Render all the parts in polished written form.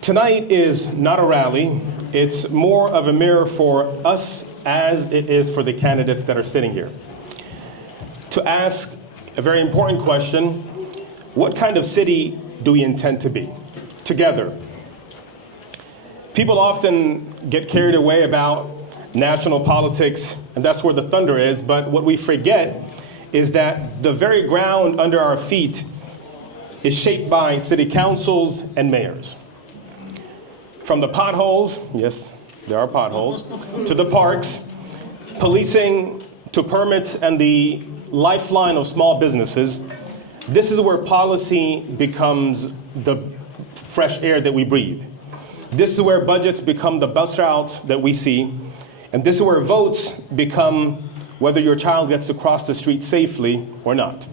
Tonight is not a rally. It's more of a mirror for us as it is for the candidates that are sitting here. To ask a very important question, what kind of city do we intend to be together? People often get carried away about national politics, and that's where the thunder is, but what we forget is that the very ground under our feet is shaped by city councils and mayors. From the potholes, yes, there are potholes, to the parks, policing, to permits, and the lifeline of small businesses, this is where policy becomes the fresh air that we breathe. This is where budgets become the bus routes that we see, and this is where votes become whether your child gets to cross the street safely or not.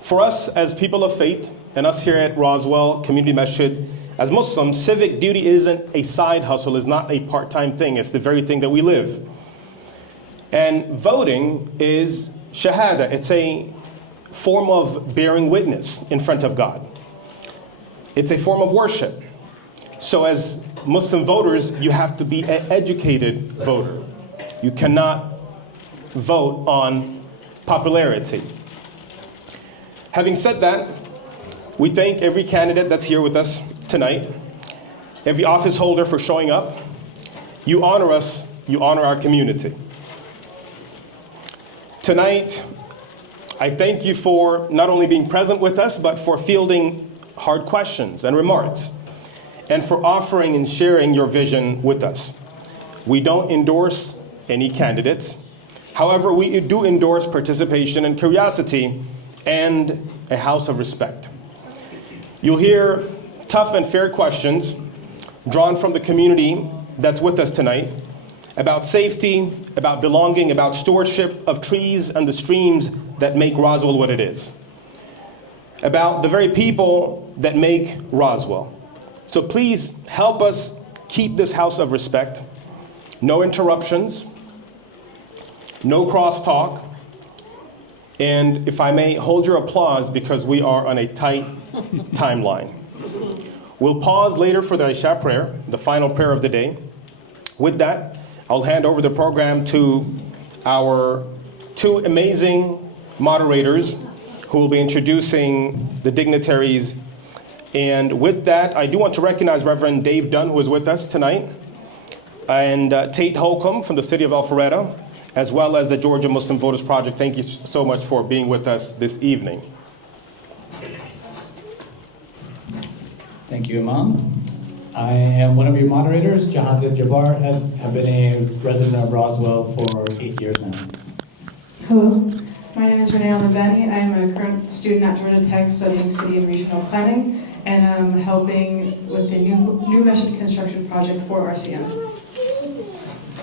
For us as people of faith, and us here at Roswell Community Majid, as Muslims, civic duty isn't a side hustle, it's not a part-time thing, it's the very thing that we live. And voting is shahada, it's a form of bearing witness in front of God. It's a form of worship. So as Muslim voters, you have to be an educated voter. You cannot vote on popularity. Having said that, we thank every candidate that's here with us tonight, every office holder for showing up. You honor us, you honor our community. Tonight, I thank you for not only being present with us, but for fielding hard questions and remarks, and for offering and sharing your vision with us. We don't endorse any candidates. However, we do endorse participation and curiosity and a house of respect. You'll hear tough and fair questions drawn from the community that's with us tonight about safety, about belonging, about stewardship of trees and the streams that make Roswell what it is, about the very people that make Roswell. So please help us keep this house of respect. No interruptions, no crosstalk, and if I may, hold your applause because we are on a tight timeline. We'll pause later for the Isha prayer, the final prayer of the day. With that, I'll hand over the program to our two amazing moderators who will be introducing the dignitaries. And with that, I do want to recognize Reverend Dave Dunn, who is with us tonight, and Tate Holcomb from the city of Alpharetta, as well as the Georgia Muslim Voters Project. Thank you so much for being with us this evening. Thank you, Imam. I am one of your moderators, Jahanzeb Jabbar, have been a resident of Roswell for 8 years now. Hello, my name is Renee AlNoubani. I am a current student at Georgia Tech studying city and regional planning, and I'm helping with the new Majid construction project for RCM.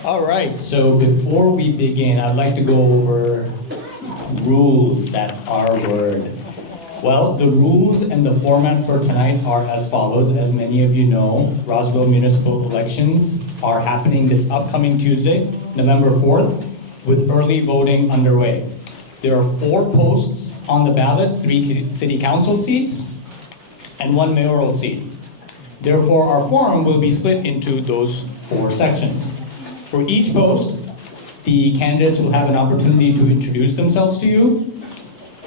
All right, so before we begin, I'd like to go over rules that are word. Well, the rules and the format for tonight are as follows. As many of you know, Roswell municipal elections are happening this upcoming Tuesday, November 4th, with early voting underway. There are 4 posts on the ballot, 3 city council seats, and 1 mayoral seat. Therefore, our forum will be split into those 4 sections. For each post, the candidates will have an opportunity to introduce themselves to you.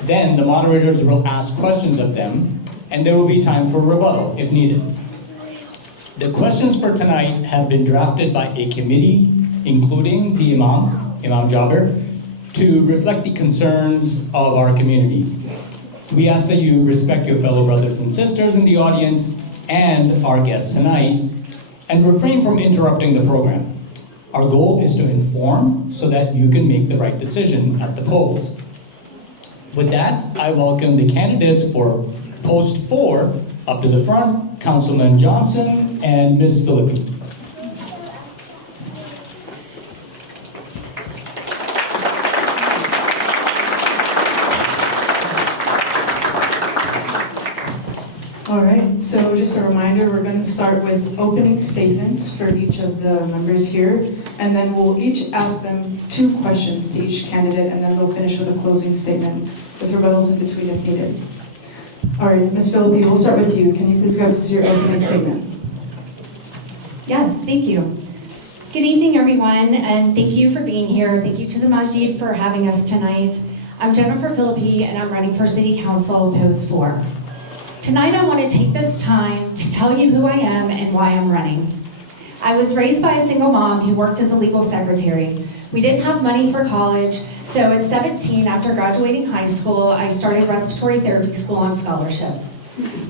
Then the moderators will ask questions of them, and there will be time for rebuttal if needed. The questions for tonight have been drafted by a committee, including the Imam Jabbar, to reflect the concerns of our community. We ask that you respect your fellow brothers and sisters in the audience and our guests tonight, and refrain from interrupting the program. Our goal is to inform so that you can make the right decision at the polls. With that, I welcome the candidates for post 4 up to the front, Councilman Johnson and Ms. Philippi. All right, so just a reminder, we're going to start with opening statements for each of the members here, and then we'll each ask them 2 questions to each candidate, and then we'll finish with a closing statement with rebuttals in between if needed. All right, Ms. Philippi, we'll start with you. Can you please give us your opening statement? Yes, thank you. Good evening, everyone, and thank you for being here. Thank you to the Majid for having us tonight. I'm Jennifer Philippi, and I'm running for City Council, Post 4. Tonight, I want to take this time to tell you who I am and why I'm running. I was raised by a single mom who worked as a legal secretary. We didn't have money for college, so at 17, after graduating high school, I started respiratory therapy school on scholarship.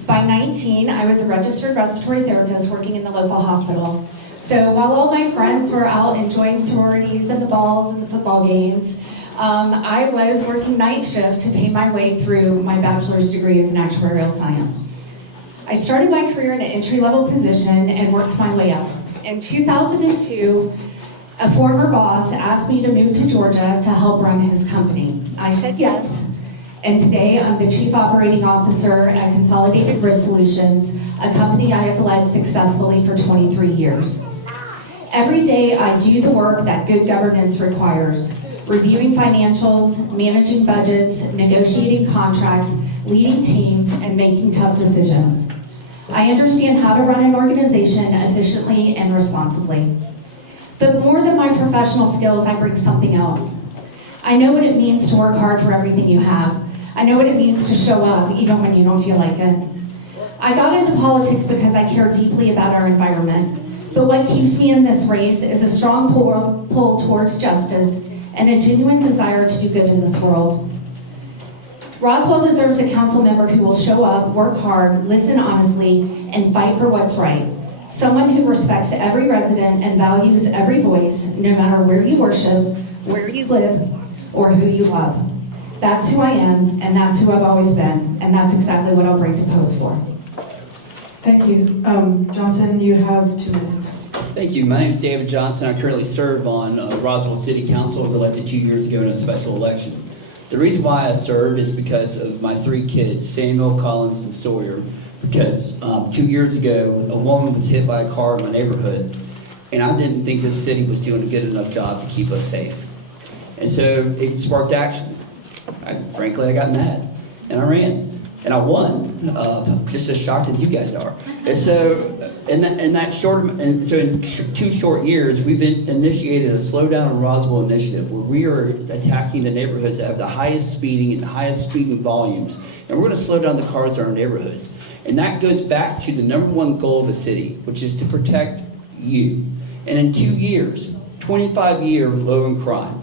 By 19, I was a registered respiratory therapist working in the local hospital. So while all my friends were out enjoying sororities and the balls and the football games, I was working night shift to pay my way through my bachelor's degree as an actuarial science. I started my career in an entry-level position and worked my way up. In 2002, a former boss asked me to move to Georgia to help run his company. I said yes, and today I'm the Chief Operating Officer at Consolidated Risk Solutions, a company I have led successfully for 23 years. Every day I do the work that good governance requires, reviewing financials, managing budgets, negotiating contracts, leading teams, and making tough decisions. I understand how to run an organization efficiently and responsibly. But more than my professional skills, I bring something else. I know what it means to work hard for everything you have. I know what it means to show up even when you don't feel like it. I got into politics because I care deeply about our environment. But what keeps me in this race is a strong pull towards justice and a genuine desire to do good in this world. Roswell deserves a council member who will show up, work hard, listen honestly, and fight for what's right. Someone who respects every resident and values every voice, no matter where you worship, where you live, or who you love. That's who I am, and that's who I've always been, and that's exactly what I'll bring to Post 4. Thank you. Johnson, you have 2 minutes. Thank you. My name is David Johnson. I currently serve on Roswell City Council. I was elected 2 years ago in a special election. The reason why I serve is because of my 3 kids, Samuel, Collins, and Sawyer. Because 2 years ago, a woman was hit by a car in my neighborhood, and I didn't think this city was doing a good enough job to keep us safe. And so it sparked action. Frankly, I got mad, and I ran. And I won, just as shocked as you guys are. And so, in 2 short years, we've initiated a Slow Down in Roswell initiative, where we are attacking the neighborhoods that have the highest speeding and the highest speeding volumes. And we're going to slow down the cars in our neighborhoods. And that goes back to the #1 goal of the city, which is to protect you. And in 2 years, 25-year low in crime.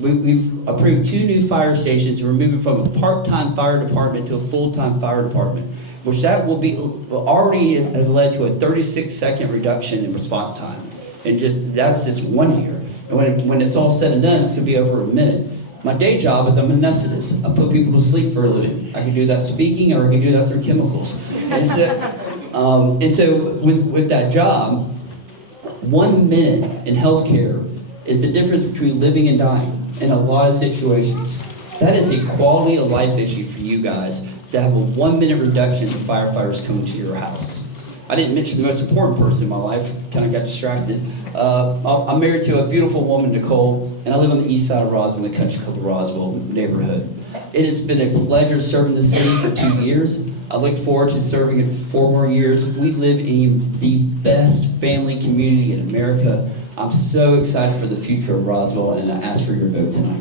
We've approved 2 new fire stations. We're moving from a part-time fire department to a full-time fire department, which that will be already has led to a 36-second reduction in response time. And that's just 1 year. And when it's all said and done, it's going to be over a minute. My day job is I'm an anesthetist. I put people to sleep for a living. I can do that speaking, or I can do that through chemicals. And so with that job, 1 minute in healthcare is the difference between living and dying in a lot of situations. That is a quality of life issue for you guys to have a 1 minute reduction in firefighters coming to your house. I didn't mention the most important person in my life, kind of got distracted. I'm married to a beautiful woman, Nicole, and I live on the east side of Roswell, in the country club of Roswell neighborhood. It has been a pleasure serving the city for 2 years. I look forward to serving it for 4 more years. We live in the best family community in America. I'm so excited for the future of Roswell, and I ask for your vote tonight.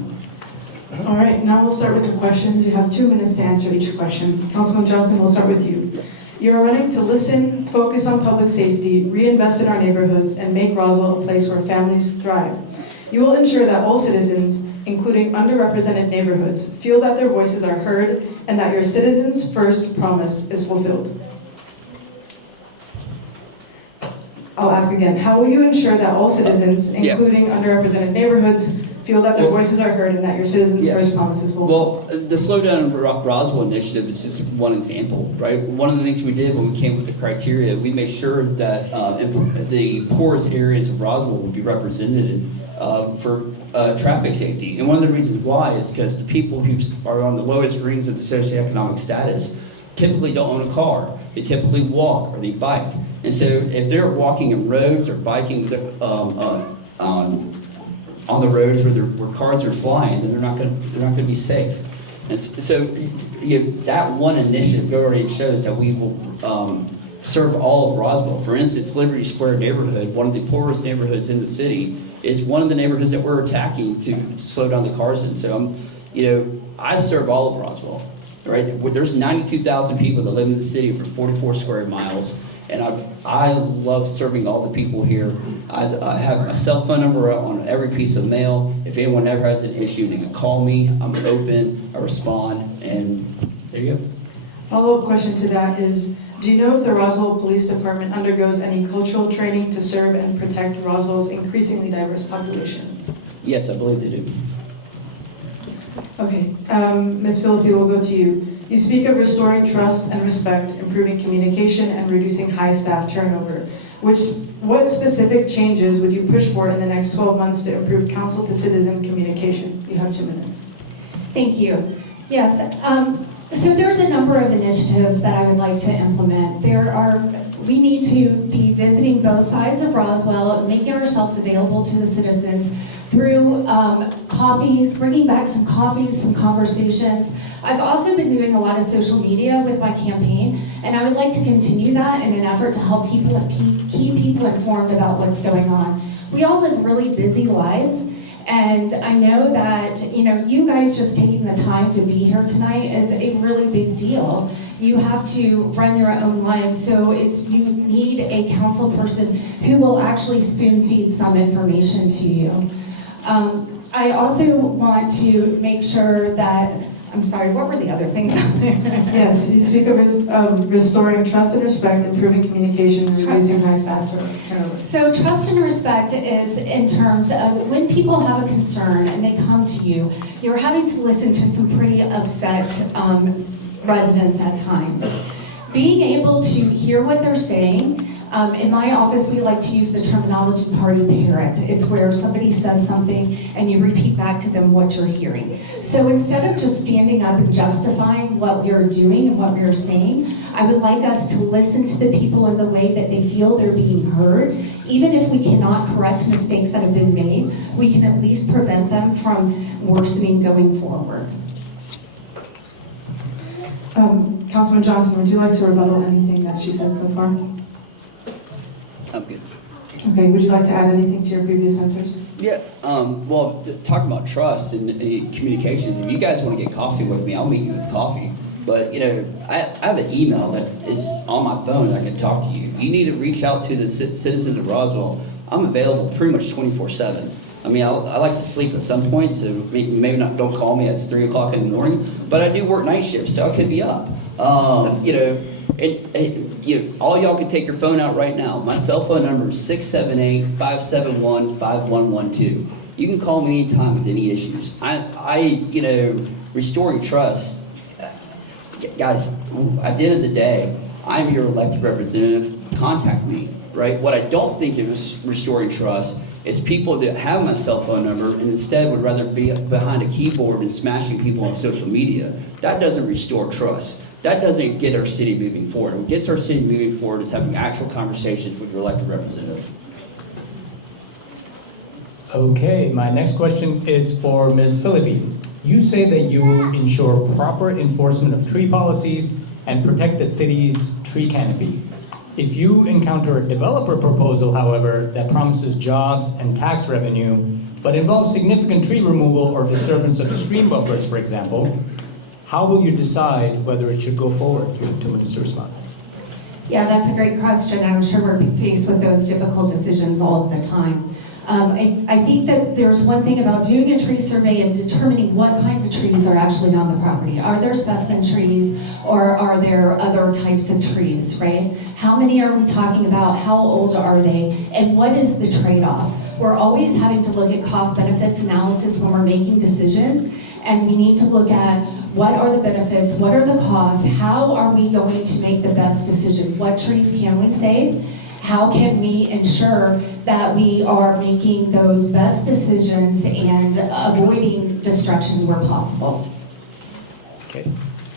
All right, now we'll start with the questions. You have 2 minutes to answer each question. Councilman Johnson, we'll start with you. You're running to listen, focus on public safety, reinvest in our neighborhoods, and make Roswell a place where families thrive. You will ensure that all citizens, including underrepresented neighborhoods, feel that their voices are heard and that your citizens' first promise is fulfilled. I'll ask again, how will you ensure that all citizens, including underrepresented neighborhoods, feel that their voices are heard and that your citizens' first promise is fulfilled? Well, the Slow Down in Roswell initiative is just one example, right? One of the things we did when we came with the criteria, we made sure that the poorest areas of Roswell would be represented for traffic safety. And one of the reasons why is because the people who are on the lowest rings of the socioeconomic status typically don't own a car. They typically walk or they bike. And so if they're walking in roads or biking on the roads where cars are flying, then they're not going to be safe. And so that one initiative already shows that we will serve all of Roswell. For instance, Liberty Square neighborhood, one of the poorest neighborhoods in the city, is one of the neighborhoods that we're attacking to slow down the cars in. So, I serve all of Roswell, right? There's 92,000 people that live in the city for 44 square miles, and I love serving all the people here. I have a cell phone number on every piece of mail. If anyone ever has an issue, they can call me. I'm open, I respond, and there you go. Follow-up question to that is, do you know if the Roswell Police Department undergoes any cultural training to serve and protect Roswell's increasingly diverse population? Yes, I believe they do. Okay, Ms. Philippi, we'll go to you. You speak of restoring trust and respect, improving communication, and reducing high staff turnover. What specific changes would you push for in the next 12 months to improve council to citizen communication? You have 2 minutes. Thank you. Yes, so there's a number of initiatives that I would like to implement. We need to be visiting both sides of Roswell, making ourselves available to the citizens through coffees, bringing back some coffees, some conversations. I've also been doing a lot of social media with my campaign, and I would like to continue that in an effort to help people and keep people informed about what's going on. We all live really busy lives, and I know that you guys just taking the time to be here tonight is a really big deal. You have to run your own lives, so you need a council person who will actually spoon feed some information to you. I also want to make sure that, I'm sorry, what were the other things out there? Yes, you speak of restoring trust and respect, improving communication, and reducing high staff turnover. So trust and respect is in terms of when people have a concern and they come to you, you're having to listen to some pretty upset residents at times. Being able to hear what they're saying. In my office, we like to use the terminology party parrot. It's where somebody says something and you repeat back to them what you're hearing. So instead of just standing up and justifying what we're doing and what we're saying, I would like us to listen to the people in the way that they feel they're being heard. Even if we cannot correct mistakes that have been made, we can at least prevent them from worsening going forward. Councilman Johnson, would you like to rebuttal anything that she said so far? I'm good. Okay, would you like to add anything to your previous answers? Yeah, well, talking about trust and communications, if you guys want to get coffee with me, I'll meet you with coffee. But, I have an email that is on my phone that I can talk to you. If you need to reach out to the citizens of Roswell, I'm available pretty much 24/7. I mean, I like to sleep at some point, so maybe don't call me at 3 o'clock in the morning, but I do work night shifts, so I could be up. All y'all can take your phone out right now. My cell phone number is 678-571-5112. You can call me anytime with any issues. Restoring trust, guys, at the end of the day, I'm your elected representative. Contact me, right? What I don't think is restoring trust is people that have my cell phone number and instead would rather be behind a keyboard and smashing people on social media. That doesn't restore trust. That doesn't get our city moving forward. What gets our city moving forward is having actual conversations with your elected representative. Okay, my next question is for Ms. Philippi. You say that you will ensure proper enforcement of tree policies and protect the city's tree canopy. If you encounter a developer proposal, however, that promises jobs and tax revenue, but involves significant tree removal or disturbance of stream buffers, for example, how will you decide whether it should go forward? You have 2 minutes to respond. Yeah, that's a great question. I'm sure we're faced with those difficult decisions all of the time. I think that there's one thing about doing a tree survey and determining what kind of trees are actually on the property. Are there specimen trees or are there other types of trees, right? How many are we talking about? How old are they? And what is the trade-off? We're always having to look at cost-benefits analysis when we're making decisions, and we need to look at what are the benefits, what are the costs, how are we going to make the best decision? What trees can we save? How can we ensure that we are making those best decisions and avoiding destruction where possible? Okay.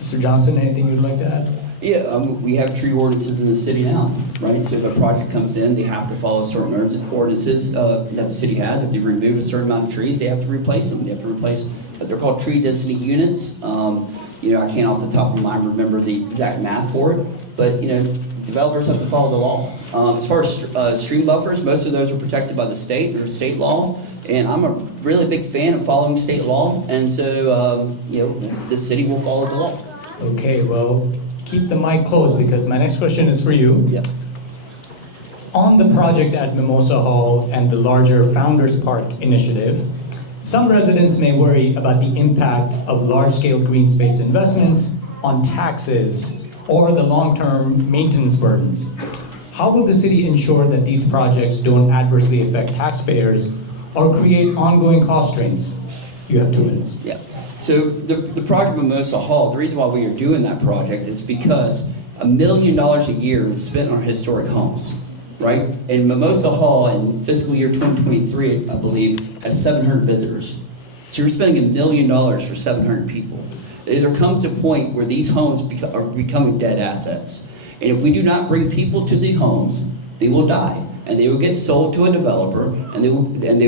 Mr. Johnson, anything you'd like to add? Yeah, we have tree ordinances in the city now, right? So if a project comes in, they have to follow certain ordinances that the city has. If they remove a certain amount of trees, they have to replace them. They have to replace they're called tree density units. You know, I can't off the top of my mind remember the exact math for it, but you know, developers have to follow the law. As far as stream buffers, most of those are protected by the state or state law, and I'm a really big fan of following state law, and so you know, the city will follow the law. Okay, well, keep the mic closed because my next question is for you. Yep. On the project at Mimosa Hall and the larger Founders Park initiative, some residents may worry about the impact of large-scale green space investments on taxes or the long-term maintenance burdens. How will the city ensure that these projects don't adversely affect taxpayers or create ongoing cost strains? You have 2 minutes. Yeah. So the project Mimosa Hall, the reason why we are doing that project is because $1 million a year is spent on historic homes, right? And Mimosa Hall in fiscal year 2023, I believe, had 700 visitors. So you're spending $1 million for 700 people. There comes a point where these homes are becoming dead assets. And if we do not bring people to the homes, they will die. And they will get sold to a developer, and they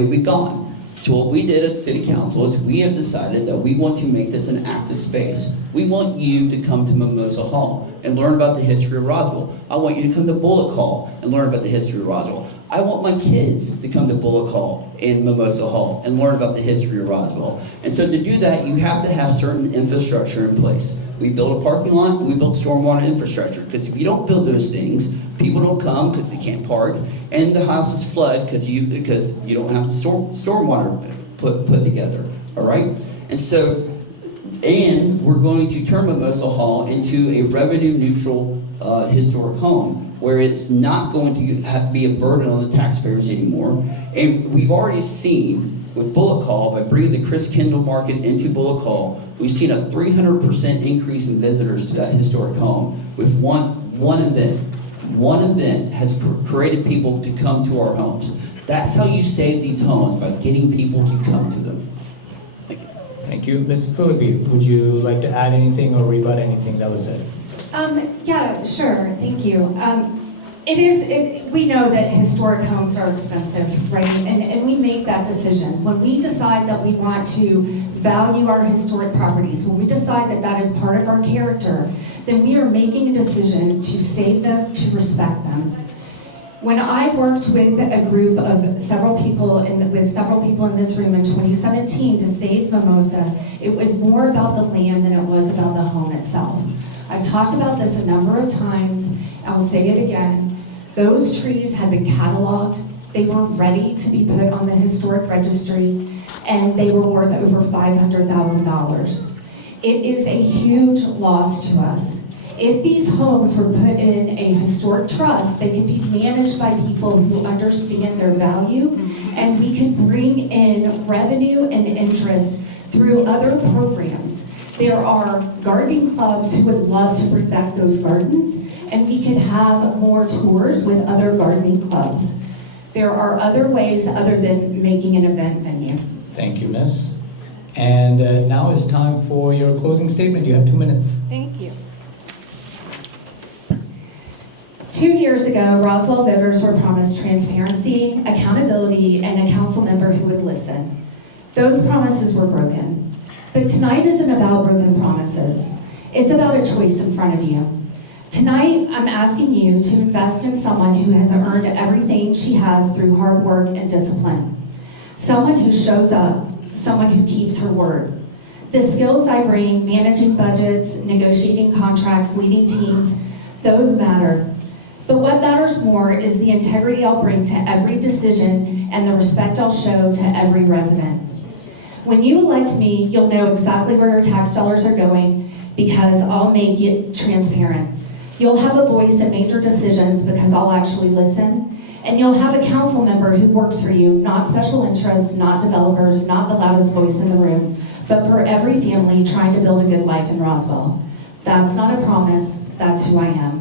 will be gone. So what we did at City Council is we have decided that we want to make this an active space. We want you to come to Mimosa Hall and learn about the history of Roswell. I want you to come to Bullock Hall and learn about the history of Roswell. I want my kids to come to Bullock Hall and Mimosa Hall and learn about the history of Roswell. And so to do that, you have to have certain infrastructure in place. We built a parking lot, and we built stormwater infrastructure. Because if you don't build those things, people don't come because they can't park, and the houses flood because you don't have the stormwater put together. All right, and we're going to turn Mimosa Hall into a revenue-neutral historic home, where it's not going to be a burden on the taxpayers anymore. And we've already seen with Bullock Hall, by bringing the Chris Kendall Market into Bullock Hall, we've seen a 300% increase in visitors to that historic home with one event. One event has created people to come to our homes. That's how you save these homes, by getting people to come to them. Thank you. Thank you. Ms. Philippi, would you like to add anything or rebut anything that was said? Yeah, sure. Thank you. We know that historic homes are expensive, right? And we make that decision. When we decide that we want to value our historic properties, when we decide that that is part of our character, then we are making a decision to save them, to respect them. When I worked with a group of several people in this room in 2017 to save Mimosa, it was more about the land than it was about the home itself. I've talked about this a number of times. I'll say it again. Those trees had been cataloged. They were ready to be put on the historic registry, and they were worth over $500,000. It is a huge loss to us. If these homes were put in a historic trust, they could be managed by people who understand their value, and we could bring in revenue and interest through other programs. There are gardening clubs who would love to bring back those gardens, and we could have more tours with other gardening clubs. There are other ways other than making an event venue. Thank you, Miss. And now it's time for your closing statement. You have 2 minutes. Thank you. 2 years ago, Roswell voters were promised transparency, accountability, and a council member who would listen. Those promises were broken. But tonight isn't about broken promises. It's about a choice in front of you. Tonight, I'm asking you to invest in someone who has earned everything she has through hard work and discipline. Someone who shows up, someone who keeps her word. The skills I bring, managing budgets, negotiating contracts, leading teams, those matter. But what matters more is the integrity I'll bring to every decision and the respect I'll show to every resident. When you elect me, you'll know exactly where your tax dollars are going because I'll make it transparent. You'll have a voice in major decisions because I'll actually listen. And you'll have a council member who works for you, not special interests, not developers, not the loudest voice in the room, but for every family trying to build a good life in Roswell. That's not a promise, that's who I am.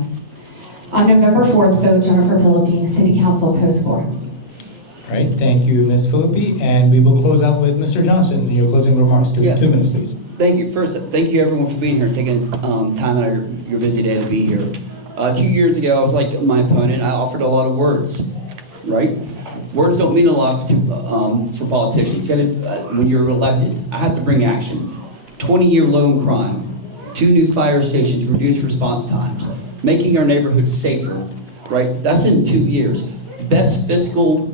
On November 4th, vote Jennifer Philippi, City Council, Post 4. All right, thank you, Ms. Philippi. And we will close out with Mr. Johnson. Your closing remarks, 2 minutes, please. Thank you. First, thank you everyone for being here and taking time out of your busy day to be here. 2 years ago, I was like my opponent. I offered a lot of words, right? Words don't mean a lot for politicians. When you're elected, I have to bring action. 20-year low in crime, 2 new fire stations, reduced response times, making our neighborhoods safer, right? That's in 2 years. Best fiscal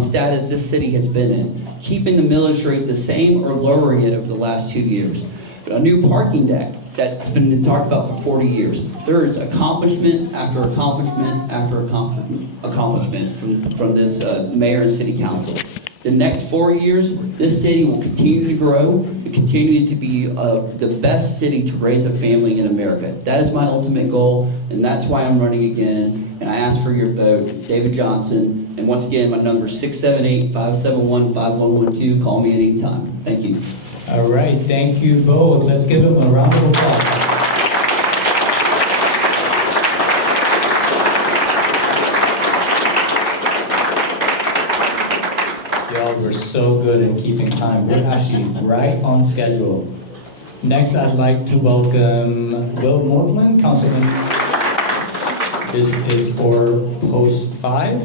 status this city has been in, keeping the millage rate the same or lowering it over the last 2 years. A new parking deck that's been talked about for 40 years. There is accomplishment after accomplishment after accomplishment from this mayor and city council. The next 4 years, this city will continue to grow and continue to be the best city to raise a family in America. That is my ultimate goal, and that's why I'm running again. And I ask for your vote, David Johnson. And once again, my number is 678-571-5112. Call me anytime. Thank you. All right, thank you both. Let's give them a round of applause. Y'all were so good at keeping time. We're actually right on schedule. Next, I'd like to welcome Will Mortland, Councilman. This is for post 5.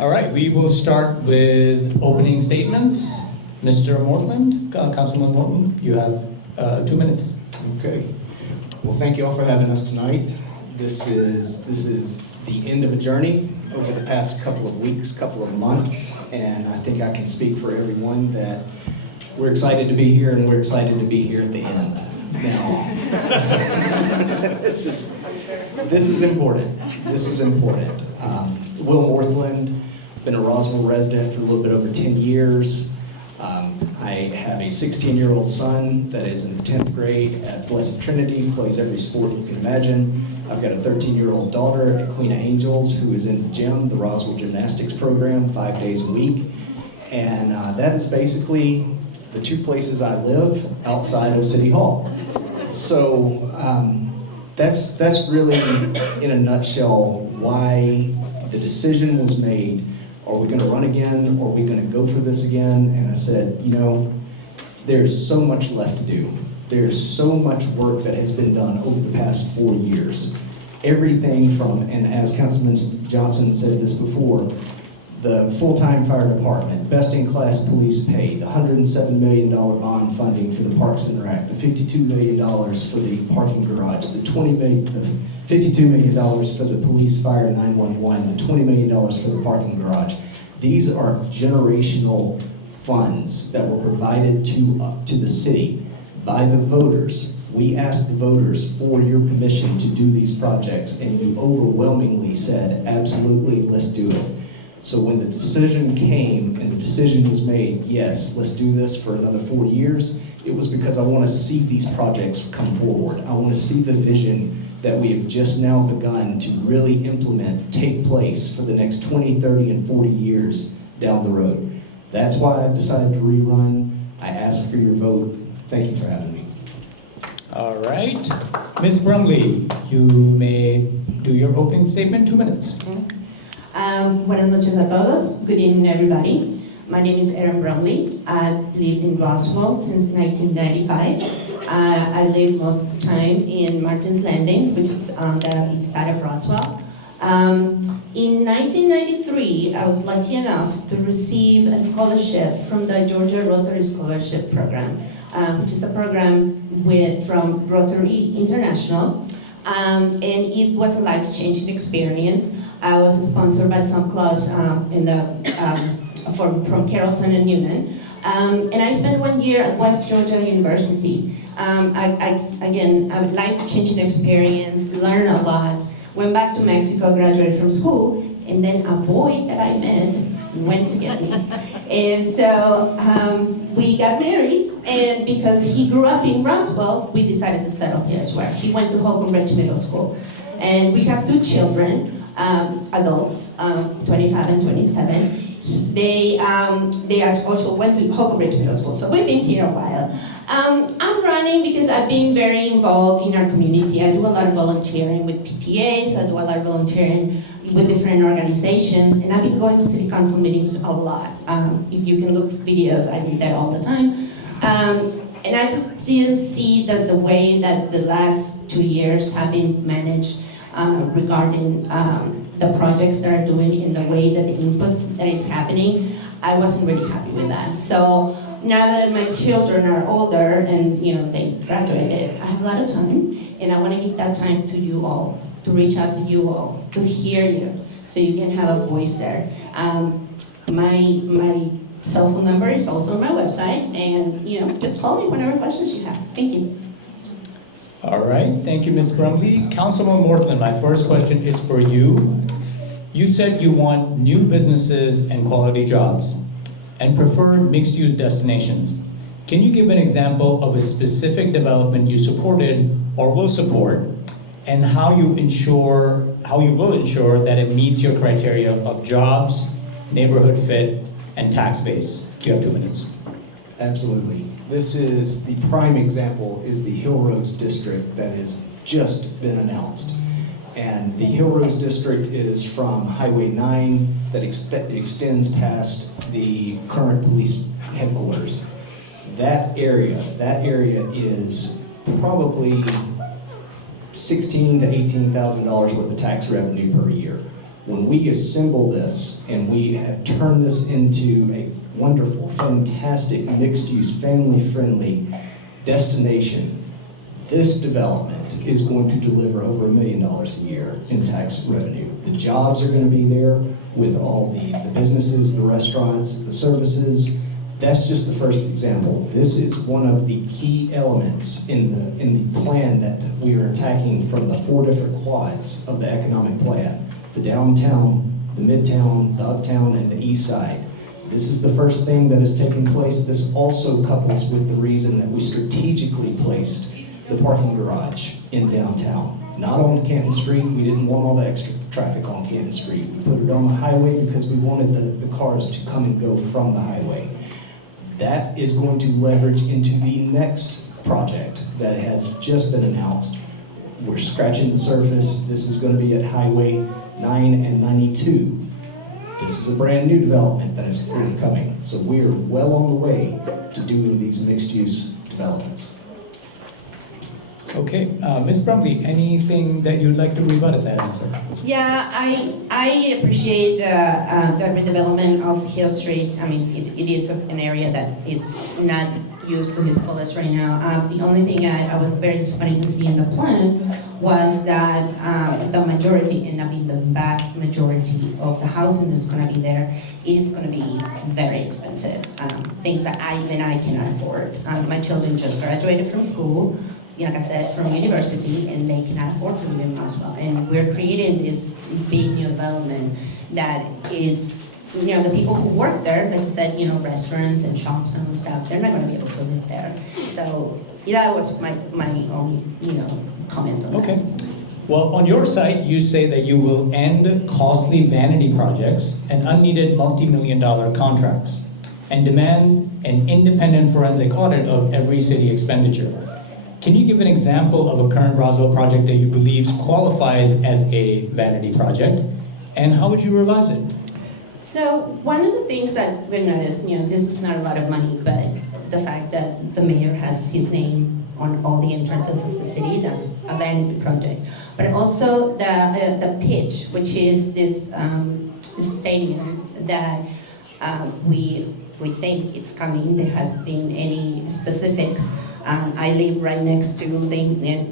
All right, we will start with opening statements. Mr. Mortland, Councilman Mortland, you have 2 minutes. Okay. Well, thank you all for having us tonight. This is the end of a journey over the past couple of weeks, couple of months, and I think I can speak for everyone that we're excited to be here, and we're excited to be here at the end. Now, this is important. This is important. Will Mortland, been a Roswell resident for a little bit over 10 years. I have a 16-year-old son that is in the 10th grade at Blessed Trinity, plays every sport you can imagine. I've got a 13-year-old daughter at Queen of Angels who is in the gym, the Roswell Gymnastics program, 5 days a week. And that is basically the 2 places I live outside of City Hall. So that's really, in a nutshell, why the decision was made. Are we going to run again, or are we going to go for this again? And I said, you know, there's so much left to do. There's so much work that has been done over the past 4 years. Everything from, and as Councilman Johnson said this before, the full-time fire department, best-in-class police pay, the $107 million bond funding for the Parks and Rec, the $52 million for the parking garage, the $52 million for the police, fire, 911, the $20 million for the parking garage. These are generational funds that were provided to the city by the voters. We asked the voters for your permission to do these projects, and you overwhelmingly said, absolutely, let's do it. So when the decision came and the decision was made, yes, let's do this for another 4 years, it was because I want to see these projects come forward. I want to see the vision that we have just now begun to really implement take place for the next 20, 30, and 40 years down the road. That's why I decided to rerun. I asked for your vote. Thank you for having me. All right. Ms. Brumley, you may do your opening statement, 2 minutes. Buenas noches a todos. Good evening, everybody. My name is Erin Brumley. I've lived in Roswell since 1995. I live most of the time in Martin's Landing, which is on the east side of Roswell. In 1993, I was lucky enough to receive a scholarship from the Georgia Rotary Scholarship Program, which is a program from Rotary International, and it was a life-changing experience. I was sponsored by some clubs from Carrollton and Newnan. And I spent 1 year at West Georgia University. Again, a life-changing experience, learned a lot, went back to Mexico, graduated from school, and then a boy that I met went to get me. And so we got married, and because he grew up in Roswell, we decided to settle here as well. He went to Holcomb Ridge Middle School. And we have 2 children. Adults, 25 and 27. They also went to Holcomb Ridge Middle School, so we've been here a while. I'm running because I've been very involved in our community. I do a lot of volunteering with PTAs, I do a lot of volunteering with different organizations, and I've been going to city council meetings a lot. If you can look at videos, I'm there all the time. And I just didn't see that the way that the last 2 years have been managed regarding the projects that are doing in the way that the input that is happening. I wasn't really happy with that. So now that my children are older and they graduated, I have a lot of time, and I want to give that time to you all, to reach out to you all, to hear you, so you can have a voice there. My cell phone number is also on my website, and just call me whenever questions you have. Thank you. All right, thank you, Ms. Brumley. Councilman Mortland, my first question is for you. You said you want new businesses and quality jobs and prefer mixed-use destinations. Can you give an example of a specific development you supported or will support, and how you will ensure that it meets your criteria of jobs, neighborhood fit, and tax base? You have 2 minutes. Absolutely. This is the prime example is the Hill Rose District that has just been announced. And the Hill Rose District is from Highway 9 that extends past the current police headquarters. That area is probably $16,000 to $18,000 worth of tax revenue per year. When we assemble this and we have turned this into a wonderful, fantastic, mixed-use, family-friendly destination, this development is going to deliver over $1 million a year in tax revenue. The jobs are going to be there with all the businesses, the restaurants, the services. That's just the first example. This is one of the key elements in the plan that we are attacking from the 4 different quads of the economic plan: the downtown, the midtown, the uptown, and the east side. This is the first thing that is taking place. This also couples with the reason that we strategically placed the parking garage in downtown. Not on Canton Street. We didn't want all the extra traffic on Canton Street. We put it on the highway because we wanted the cars to come and go from the highway. That is going to leverage into the next project that has just been announced. We're scratching the surface. This is going to be at Highway 9 and 92. This is a brand new development that is forthcoming. So we're well on the way to doing these mixed-use developments. Okay, Ms. Brumley, anything that you'd like to rebut at that answer? Yeah, I appreciate the redevelopment of Hill Street. I mean, it is an area that is not used to its fullest right now. The only thing I was very disappointed to see in the plan was that the majority, and I mean the vast majority of the housing that's going to be there is going to be very expensive. Things that I cannot afford. My children just graduated from school, like I said, from university, and they cannot afford to live in Roswell. And we're creating this big new development that is, the people who work there, like I said, restaurants and shops and stuff, they're not going to be able to live there. So that was my only, comment on Okay. that. Well, on your site, you say that you will end costly vanity projects and unneeded multi-million-dollar contracts and demand an independent forensic audit of every city expenditure. Can you give an example of a current Roswell project that you believe qualifies as a vanity project, and how would you revise it? So one of the things that we noticed, this is not a lot of money, but the fact that the mayor has his name on all the entrances of the city, that's a vanity project. But also the pitch, which is this stadium that we think it's coming. There has been any specifics. I live right next to the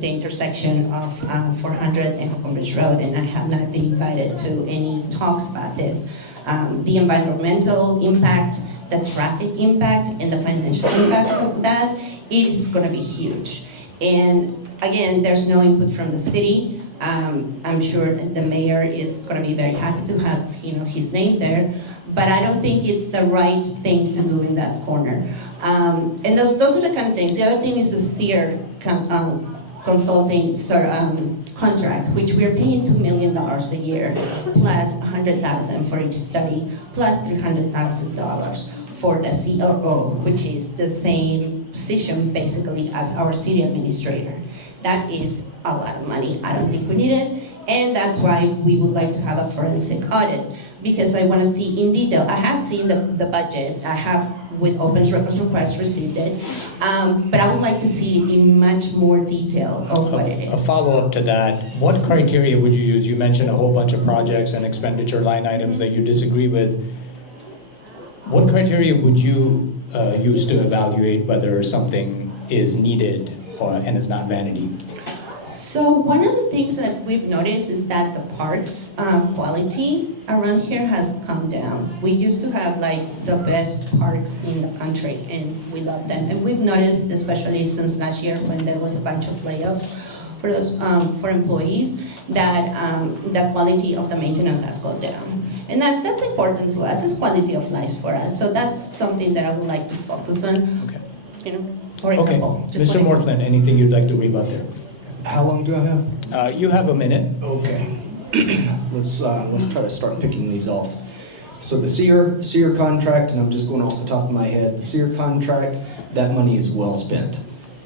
intersection of 400 and Hockenridge Road, and I have not been invited to any talks about this. The environmental impact, the traffic impact, and the financial impact of that is going to be huge. And again, there's no input from the city. I'm sure that the mayor is going to be very happy to have his name there, but I don't think it's the right thing to do in that corner. And those are the kind of things. The other thing is the SEER consulting contract, which we're paying $2 million a year, plus $100,000 for each study, plus $300,000 for the COO, which is the same position basically as our city administrator. That is a lot of money. I don't think we need it, and that's why we would like to have a forensic audit, because I want to see in detail. I have seen the budget. I have with open records request received it. But I would like to see in much more detail of what it A is. follow-up to that, what criteria would you use? You mentioned a whole bunch of projects and expenditure line items that you disagree with. What criteria would you use to evaluate whether something is needed and is not vanity? So one of the things that we've noticed is that the parks quality around here has come down. We used to have like the best parks in the country, and we love them. And we've noticed, especially since last year when there was a bunch of layoffs for those for employees, that the quality of the maintenance has gone down. And that's important to us. It's quality of life for us. So that's something that I would like to focus on. Okay. You know, for example. Okay. just Mr. one example. Mortland, anything you'd like to rebut there? How long do I have? You have a minute. Okay. Let's try to start picking these off. So the SEER contract, and I'm just going off the top of my head, the SEER contract, that money is well spent.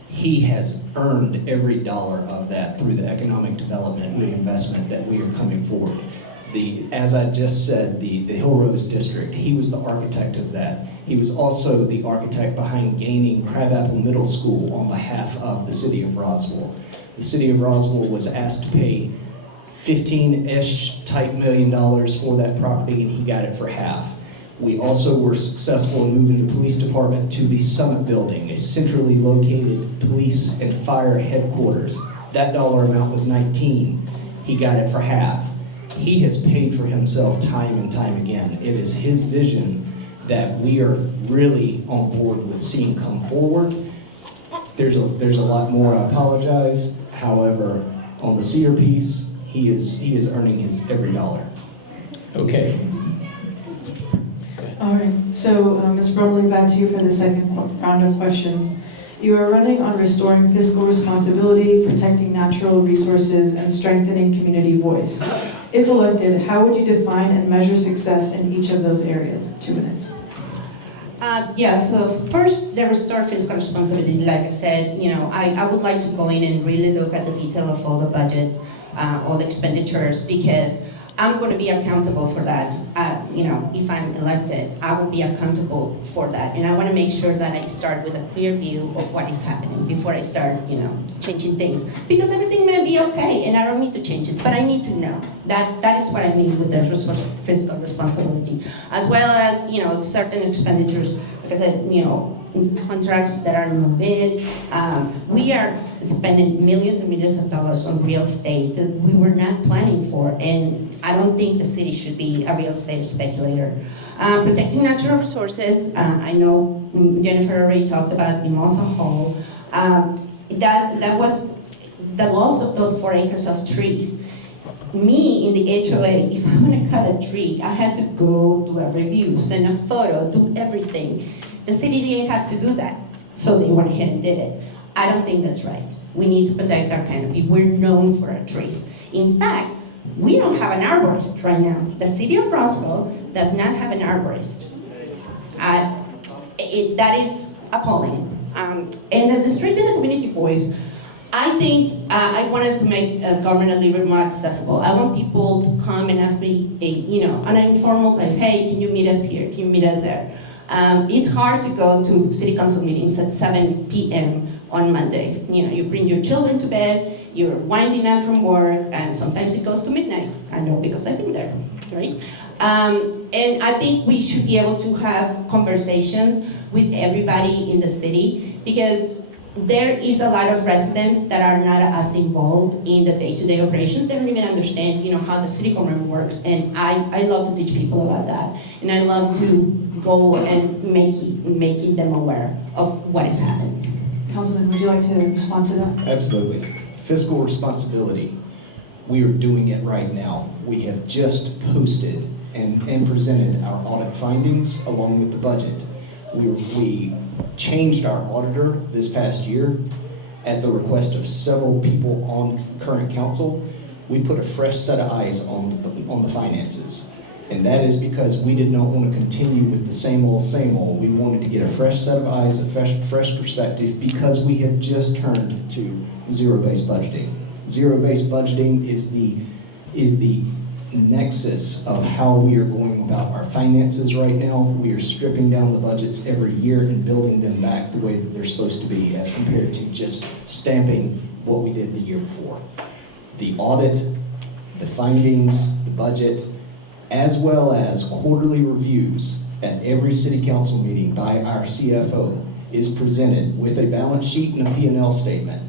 He has earned every dollar of that through the economic development reinvestment that we are coming forward. As I just said, the Hill Rose District, he was the architect of that. He was also the architect behind gaining Crabapple Middle School on behalf of the city of Roswell. The city of Roswell was asked to pay $15-ish type million for that property, and he got it for half. We also were successful in moving the police department to the Summit Building, a centrally located police and fire headquarters. That dollar amount was 19. He got it for half. He has paid for himself time and time again. It is his vision that we are really on board with seeing come forward. There's a lot more, I apologize. However, on the SEER piece, he is earning his every dollar. Okay. All right, so Ms. Brumley, back to you for the second round of questions. You are running on restoring fiscal responsibility, protecting natural resources, and strengthening community voice. If elected, how would you define and measure success in each of those areas? 2 minutes. So first, the restore fiscal responsibility. Like I said, I would like to go in and really look at the detail of all the budget, all the expenditures, because I'm going to be accountable for that. If I'm elected, I will be accountable for that. And I want to make sure that I start with a clear view of what is happening before I start, changing things. Because everything may be okay, and I don't need to change it, but I need to know. That is what I mean with the fiscal responsibility. As well as, certain expenditures, like I said, contracts that are no bid. We are spending millions and millions of dollars on real estate that we were not planning for, and I don't think the city should be a real estate speculator. Protecting natural resources, I know Jennifer already talked about Mimosa Hall. That was the loss of those 4 acres of trees. Me in the HOA, if I want to cut a tree, I had to go do a review, send a photo, do everything. The city didn't have to do that, so they went ahead and did it. I don't think that's right. We need to protect our canopy. We're known for our trees. In fact, we don't have an arborist right now. The city of Roswell does not have an arborist. That is appalling. And the strength of the community voice, I think I wanted to make government a little bit more accessible. I want people to come and ask me, on an informal place, hey, can you meet us here? Can you meet us there? It's hard to go to city council meetings at 7 p.m. on Mondays. You bring your children to bed, you're winding up from work, and sometimes it goes to midnight. I know because I've been there, right? And I think we should be able to have conversations with everybody in the city, because there is a lot of residents that are not as involved in the day-to-day operations. They don't even understand, how the city government works. And I love to teach people about that. And I love to go and making them aware of what is happening. Councilman, would you like to respond to that? Absolutely. Fiscal responsibility. We are doing it right now. We have just posted and presented our audit findings along with the budget. We changed our auditor this past year at the request of several people on current council. We put a fresh set of eyes on the finances. And that is because we did not want to continue with the same old, same old. We wanted to get a fresh set of eyes, a fresh perspective, because we have just turned to zero-based budgeting. Zero-based budgeting is the nexus of how we are going about our finances right now. We are stripping down the budgets every year and building them back the way that they're supposed to be as compared to just stamping what we did the year before. The audit, the findings, the budget, as well as quarterly reviews at every city council meeting by our CFO is presented with a balance sheet and a P&L statement.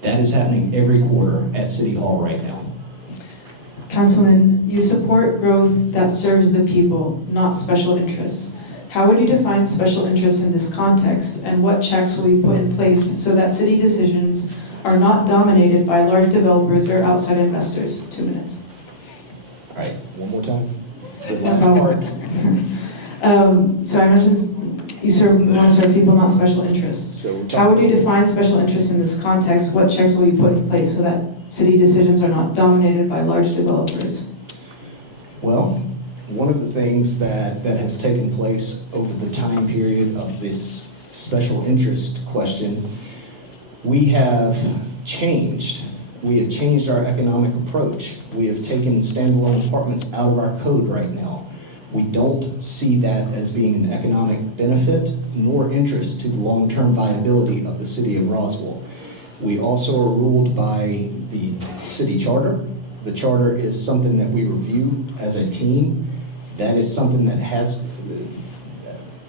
That is happening every quarter at City Hall right now. Councilman, you support growth that serves the people, not special interests. How would you define special interests in this context, and what checks will you put in place so that city decisions are not dominated by large developers or outside investors? 2 minutes. All right, one more time. The No last problem. part. So I mentioned you want to serve people, not special interests. So How would you define special interests in this context? What checks will you put in place so that city decisions are not dominated by large developers? Well, one of the things that has taken place over the time period of this special interest question, we have changed. We have changed our economic approach. We have taken standalone apartments out of our code right now. We don't see that as being an economic benefit nor interest to the long-term viability of the city of Roswell. We also are ruled by the city charter. The charter is something that we review as a team. That is something that has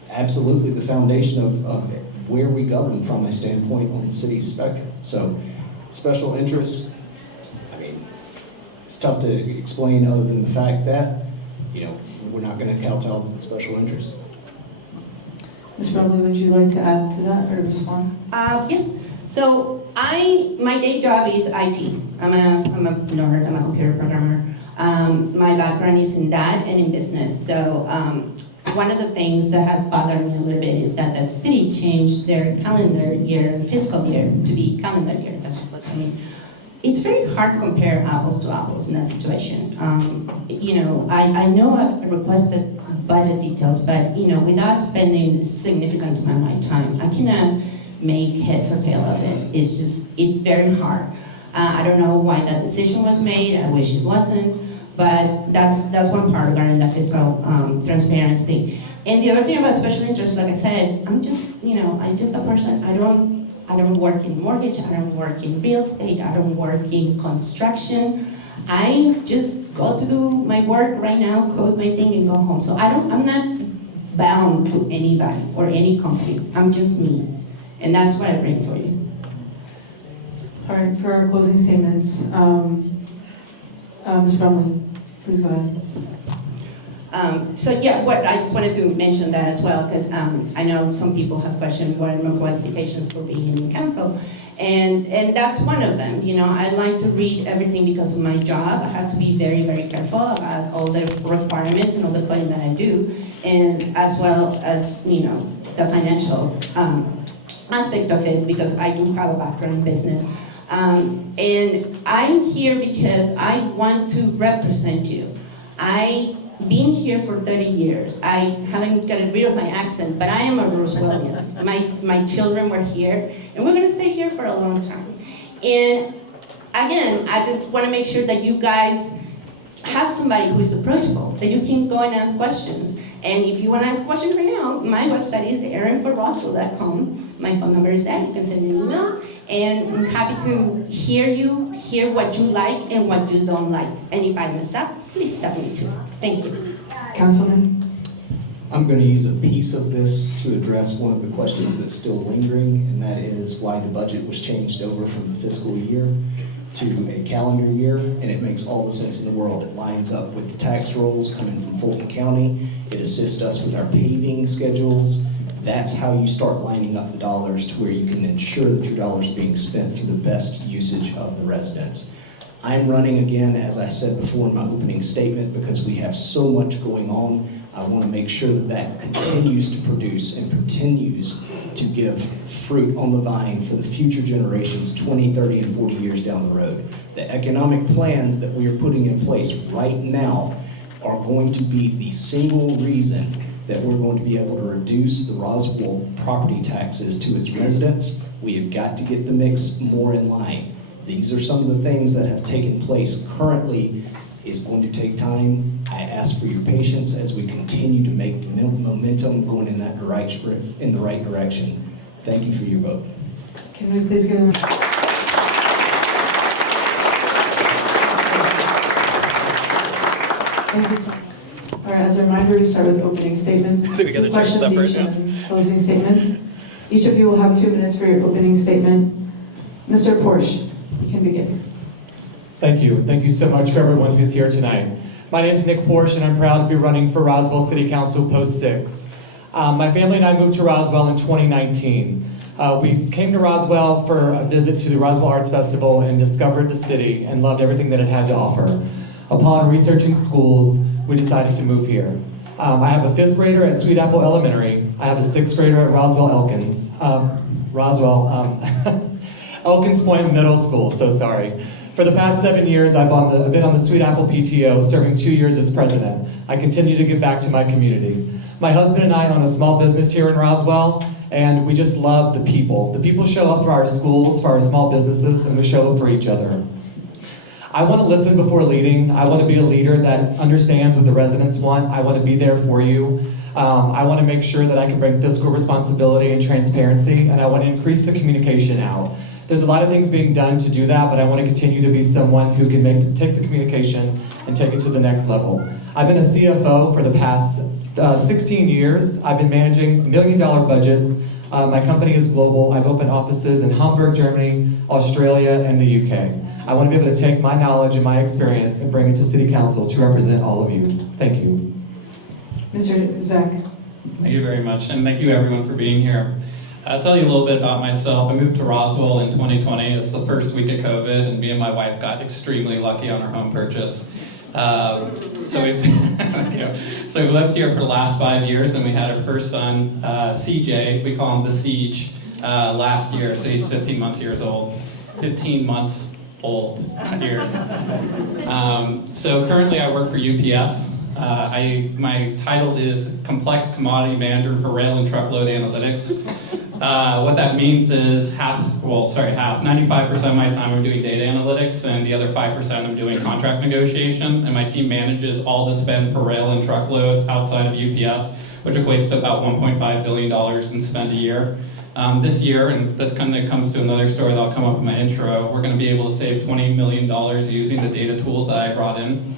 absolutely the foundation of where we govern from a standpoint on the city's spectrum. So special interests, I mean, it's tough to explain other than the fact that, you know, we're not going to kowtow to the special interests. Ms. Brumley, would you like to add to that or respond? Yeah. So my day job is IT. I'm a nerd. I'm a computer programmer. My background is in that and in business. So one of the things that has bothered me a little bit is that the city changed their calendar year and fiscal year to be calendar year. That's what I mean. It's very hard to compare apples to apples in that situation. You know, I know I've requested budget details, but you know, without spending a significant amount of my time, I cannot make heads or tail of it. It's very hard. I don't know why that decision was made. I wish it wasn't, but that's one part regarding the fiscal transparency. And the other thing about special interests, like I said, I'm just a person. I don't work in mortgage. I don't work in real estate. I don't work in construction. I just go to do my work right now, code my thing, and go home. So I'm not bound to anybody or any company. I'm just me. And that's what I bring for you. All right, for our closing statements, Ms. Brumley, please go ahead. So yeah, I just wanted to mention that as well, because I know some people have questioned what are my qualifications for being in council, and that's one of them. You know, I like to read everything because of my job. I have to be very, very careful about all the requirements and all the coding that I do, and as well as, you know, the financial aspect of it, because I do have a background in business. And I'm here because I want to represent you. I've been here for 30 years. I haven't gotten rid of my accent, but I am a Roswellian. My children were here, and we're gonna stay here for a long time. And again, I just wanna make sure that you guys have somebody who is approachable, that you can go and ask questions. And if you want to ask questions right now, my website is erinforroswell.com. My phone number is there. You can send me an email. And I'm happy to hear what you like and what you don't like. And if I mess up, please stop me too. Thank you. Councilman? I'm going to use a piece of this to address one of the questions that's still lingering, and that is why the budget was changed over from the fiscal year to a calendar year, and it makes all the sense in the world. It lines up with the tax rolls coming from Fulton County. It assists us with our paving schedules. That's how you start lining up the dollars to where you can ensure that your dollars are being spent for the best usage of the residents. I'm running again, as I said before in my opening statement, because we have so much going on. I want to make sure that that continues to produce and continues to give fruit on the vine for the future generations 20, 30, and 40 years down the road. The economic plans that we are putting in place right now are going to be the single reason that we're going to be able to reduce the Roswell property taxes to its residents. We have got to get the mix more in line. These are some of the things that have taken place currently It's going to take time. I ask for your patience as we continue to make the momentum going in the right direction. Thank you for your vote. Can we please give them? Thank you so much. All right, as a reminder, we start with opening statements. 2 questions each and closing statements. Each of you will have 2 minutes for your opening statement. Mr. Porsche, you can begin. Thank you. Thank you so much for everyone who's here tonight. My name is Nick Porsche, and I'm proud to be running for Roswell City Council Post 6. My family and I moved to Roswell in 2019. We came to Roswell for a visit to the Roswell Arts Festival and discovered the city and loved everything that it had to offer. Upon researching schools, we decided to move here. I have a 5th grader at Sweet Apple Elementary. I have a 6th grader at Elkins Point Middle School, so sorry. For the past 7 years, I've been on the Sweet Apple PTO, serving 2 years as president. I continue to give back to my community. My husband and I own a small business here in Roswell, and we just love the people. The people show up for our schools, for our small businesses, and we show up for each other. I want to listen before leading. I want to be a leader that understands what the residents want. I want to be there for you. I want to make sure that I can bring fiscal responsibility and transparency, and I want to increase the communication out. There's a lot of things being done to do that, but I want to continue to be someone who can take the communication and take it to the next level. I've been a CFO for the past 16 years. I've been managing $1 million budgets. My company is global. I've opened offices in Hamburg, Germany, Australia, and the UK. I want to be able to take my knowledge and my experience and bring it to City Council to represent all of you. Thank you. Mr. Zach. Thank you very much, and thank you everyone for being here. I'll tell you a little bit about myself. I moved to Roswell in 2020. It's the first week of COVID, and me and my wife got extremely lucky on our home purchase. So we lived here for the last 5 years, and we had our first son, CJ. We call him the Siege, last year. So he's 15 months old. So currently I work for UPS. My title is Complex Commodity Manager for Rail and Truckload Analytics. What that means is 95% of my time I'm doing data analytics, and the other 5% I'm doing contract negotiation, and my team manages all the spend for rail and truckload outside of UPS, which equates to about $1.5 billion in spend a year. This year, and this kind of comes to another story that'll come up in my intro, we're going to be able to save $20 million using the data tools that I brought in.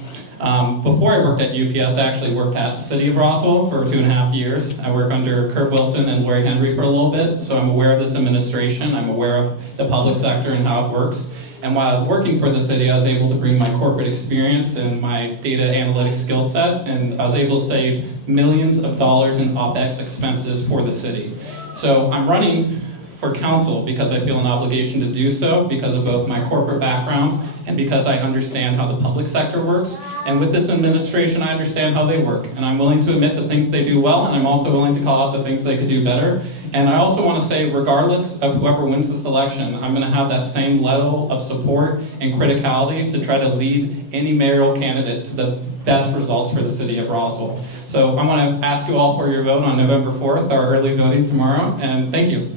Before I worked at UPS, I actually worked at the city of Roswell for 2.5 years. I worked under Kurt Wilson and Larry Henry for a little bit, so I'm aware of this administration. I'm aware of the public sector and how it works. And while I was working for the city, I was able to bring my corporate experience and my data analytics skill set, and I was able to save millions of dollars in OpEx expenses for the city. So I'm running for council because I feel an obligation to do so because of both my corporate background and because I understand how the public sector works. And with this administration, I understand how they work. And I'm willing to admit the things they do well, and I'm also willing to call out the things they could do better. And I also want to say, regardless of whoever wins this election, I'm going to have that same level of support and criticality to try to lead any mayoral candidate to the best results for the city of Roswell. So I want to ask you all for your vote on November 4th, our early voting tomorrow, and thank you.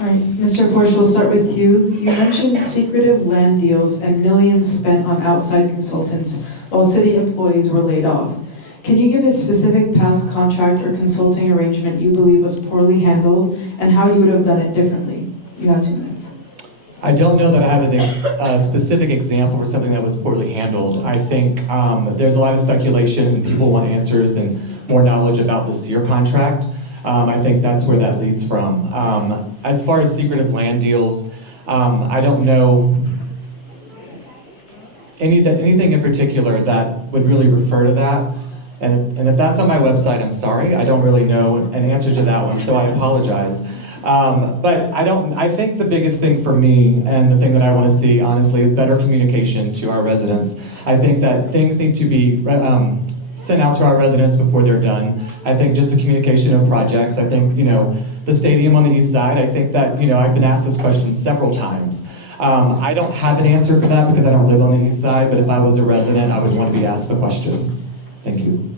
All right, Mr. Porsche, we'll start with you. You mentioned secretive land deals and millions spent on outside consultants while city employees were laid off. Can you give a specific past contract or consulting arrangement you believe was poorly handled and how you would have done it differently? You have 2 minutes. I don't know that I have a specific example for something that was poorly handled. I think there's a lot of speculation and people want answers and more knowledge about the SEER contract. I think that's where that leads from. As far as secretive land deals, I don't know anything in particular that would really refer to that. And if that's on my website, I'm sorry. I don't really know an answer to that one, so I apologize. But I think the biggest thing for me, and the thing that I want to see, honestly, is better communication to our residents. I think that things need to be sent out to our residents before they're done. I think just the communication of projects. I think, the stadium on the east side, I think that, I've been asked this question several times. I don't have an answer for that because I don't live on the east side, but if I was a resident, I would want to be asked the question. Thank you.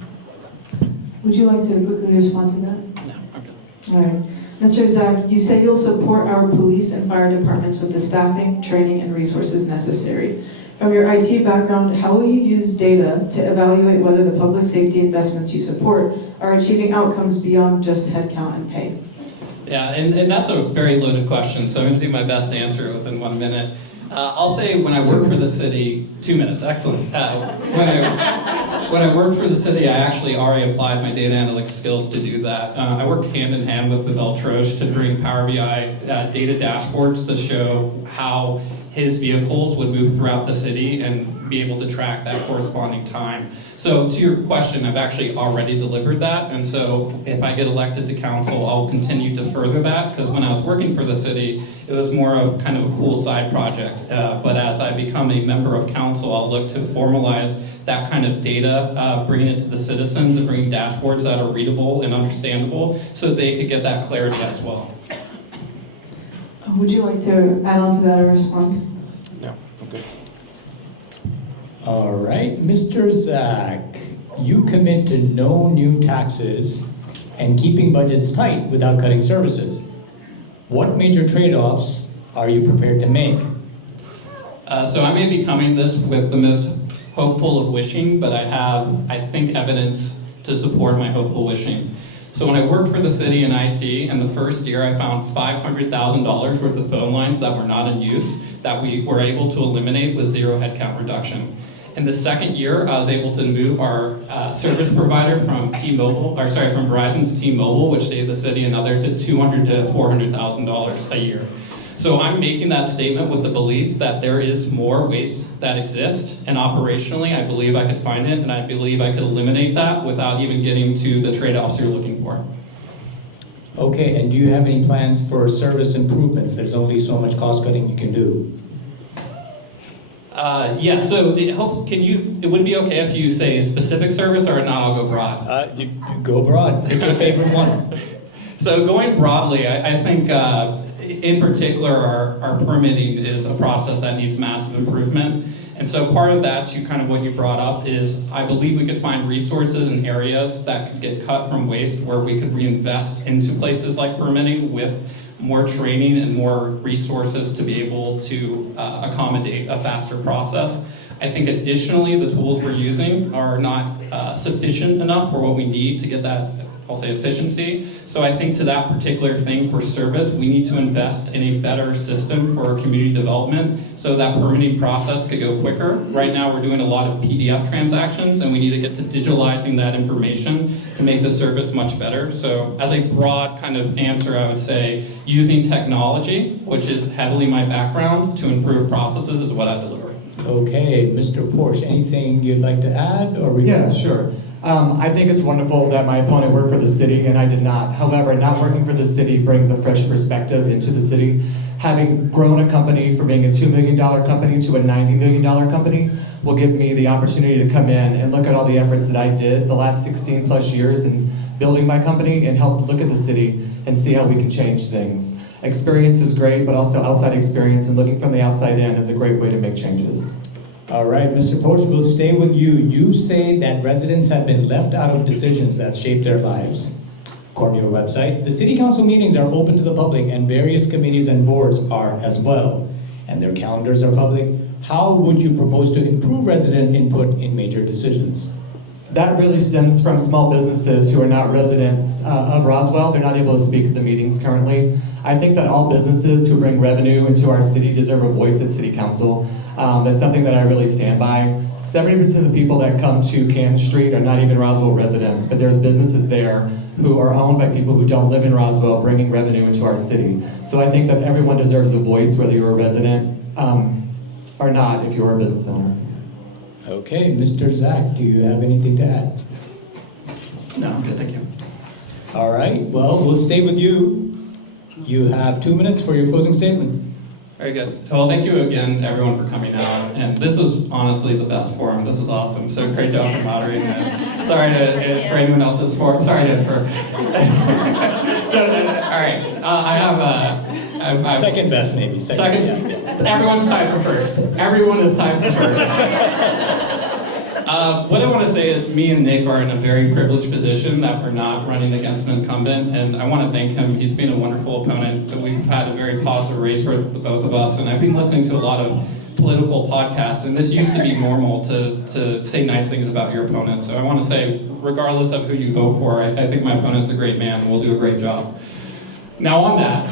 Would you like to quickly respond to that? No, I'm good. All right. Mr. Zach, you say you'll support our police and fire departments with the staffing, training, and resources necessary. From your IT background, how will you use data to evaluate whether the public safety investments you support are achieving outcomes beyond just headcount and pay? Yeah, and that's a very loaded question, so I'm going to do my best to answer it within 1 minute. I'll say when I worked for the city, 2 minutes, excellent. When I worked for the city, I actually already applied my data analytics skills to do that. I worked hand in hand with Pavel Trosh to bring Power BI data dashboards to show how his vehicles would move throughout the city and be able to track that corresponding time. So to your question, I've actually already delivered that, and so if I get elected to council, I'll continue to further that, because when I was working for the city, it was more of kind of a cool side project. But as I become a member of council, I'll look to formalize that kind of data, bringing it to the citizens and bringing dashboards that are readable and understandable so they could get that clarity as well. Would you like to add on to that or respond? No, I'm good. All right, Mr. Zach, you commit to no new taxes and keeping budgets tight without cutting services. What major trade-offs are you prepared to make? So I may be coming this with the most hopeful of wishing, but I have, I think, evidence to support my hopeful wishing. So when I worked for the city in IT, in the first year I found $500,000 worth of phone lines that were not in use that we were able to eliminate with zero headcount reduction. In the second year, I was able to move our service provider from from Verizon to T-Mobile, which saved the city another $200,000 to $400,000 a year. So I'm making that statement with the belief that there is more waste that exists, and operationally, I believe I could find it, and I believe I could eliminate that without even getting to the trade-offs you're looking for. Okay, and do you have any plans for service improvements? There's only so much cost cutting you can do. Yeah, so it would it be okay if you say a specific service, or not, I'll go broad? You go broad, pick your favorite one. So going broadly, I think in particular our permitting is a process that needs massive improvement. And so part of that, to kind of what you brought up, is I believe we could find resources in areas that could get cut from waste where we could reinvest into places like permitting with more training and more resources to be able to accommodate a faster process. I think additionally, the tools we're using are not sufficient enough for what we need to get that, I'll say, efficiency. So I think to that particular thing for service, we need to invest in a better system for community development so that permitting process could go quicker. Right now we're doing a lot of PDF transactions, and we need to get to digitalizing that information to make the service much better. So as a broad kind of answer, I would say using technology, which is heavily my background, to improve processes is what I deliver. Okay, Mr. Porsche, anything you'd like to add? Yeah, sure. I think it's wonderful that my opponent worked for the city and I did not. However, not working for the city brings a fresh perspective into the city. Having grown a company from being a $2 million company to a $90 million company will give me the opportunity to come in and look at all the efforts that I did the last 16 plus years in building my company and help look at the city and see how we can change things. Experience is great, but also outside experience and looking from the outside in is a great way to make changes. All right, Mr. Porsche, we'll stay with you. You say that residents have been left out of decisions that shape their lives. According to your website, the city council meetings are open to the public and various committees and boards are as well, and their calendars are public. How would you propose to improve resident input in major decisions? That really stems from small businesses who are not residents of Roswell. They're not able to speak at the meetings currently. I think that all businesses who bring revenue into our city deserve a voice at city council. That's something that I really stand by. 70% of the people that come to Canton Street are not even Roswell residents, but there's businesses there who are owned by people who don't live in Roswell, bringing revenue into our city. So I think that everyone deserves a voice, whether you're a resident or not, if you're a business owner. Okay, Mr. Zach, do you have anything to add? No, I'm good, thank you. All right, well, we'll stay with you. You have 2 minutes for your closing statement. Very good. Well, thank you again, everyone, for coming out. And this was honestly the best forum. This is awesome. So great job for moderating it. Sorry for anyone else's forum. Sorry, Jennifer. All right. I have second best, maybe. Second. Yeah. Everyone's tied for first. Everyone is tied for first. What I want to say is me and Nick are in a very privileged position that we're not running against an incumbent, and I want to thank him. He's been a wonderful opponent. We've had a very positive race for the both of us, and I've been listening to a lot of political podcast, and this used to be normal to say nice things about your opponent. So I want to say, regardless of who you vote for, I think my opponent's a great man and will do a great job. Now on that,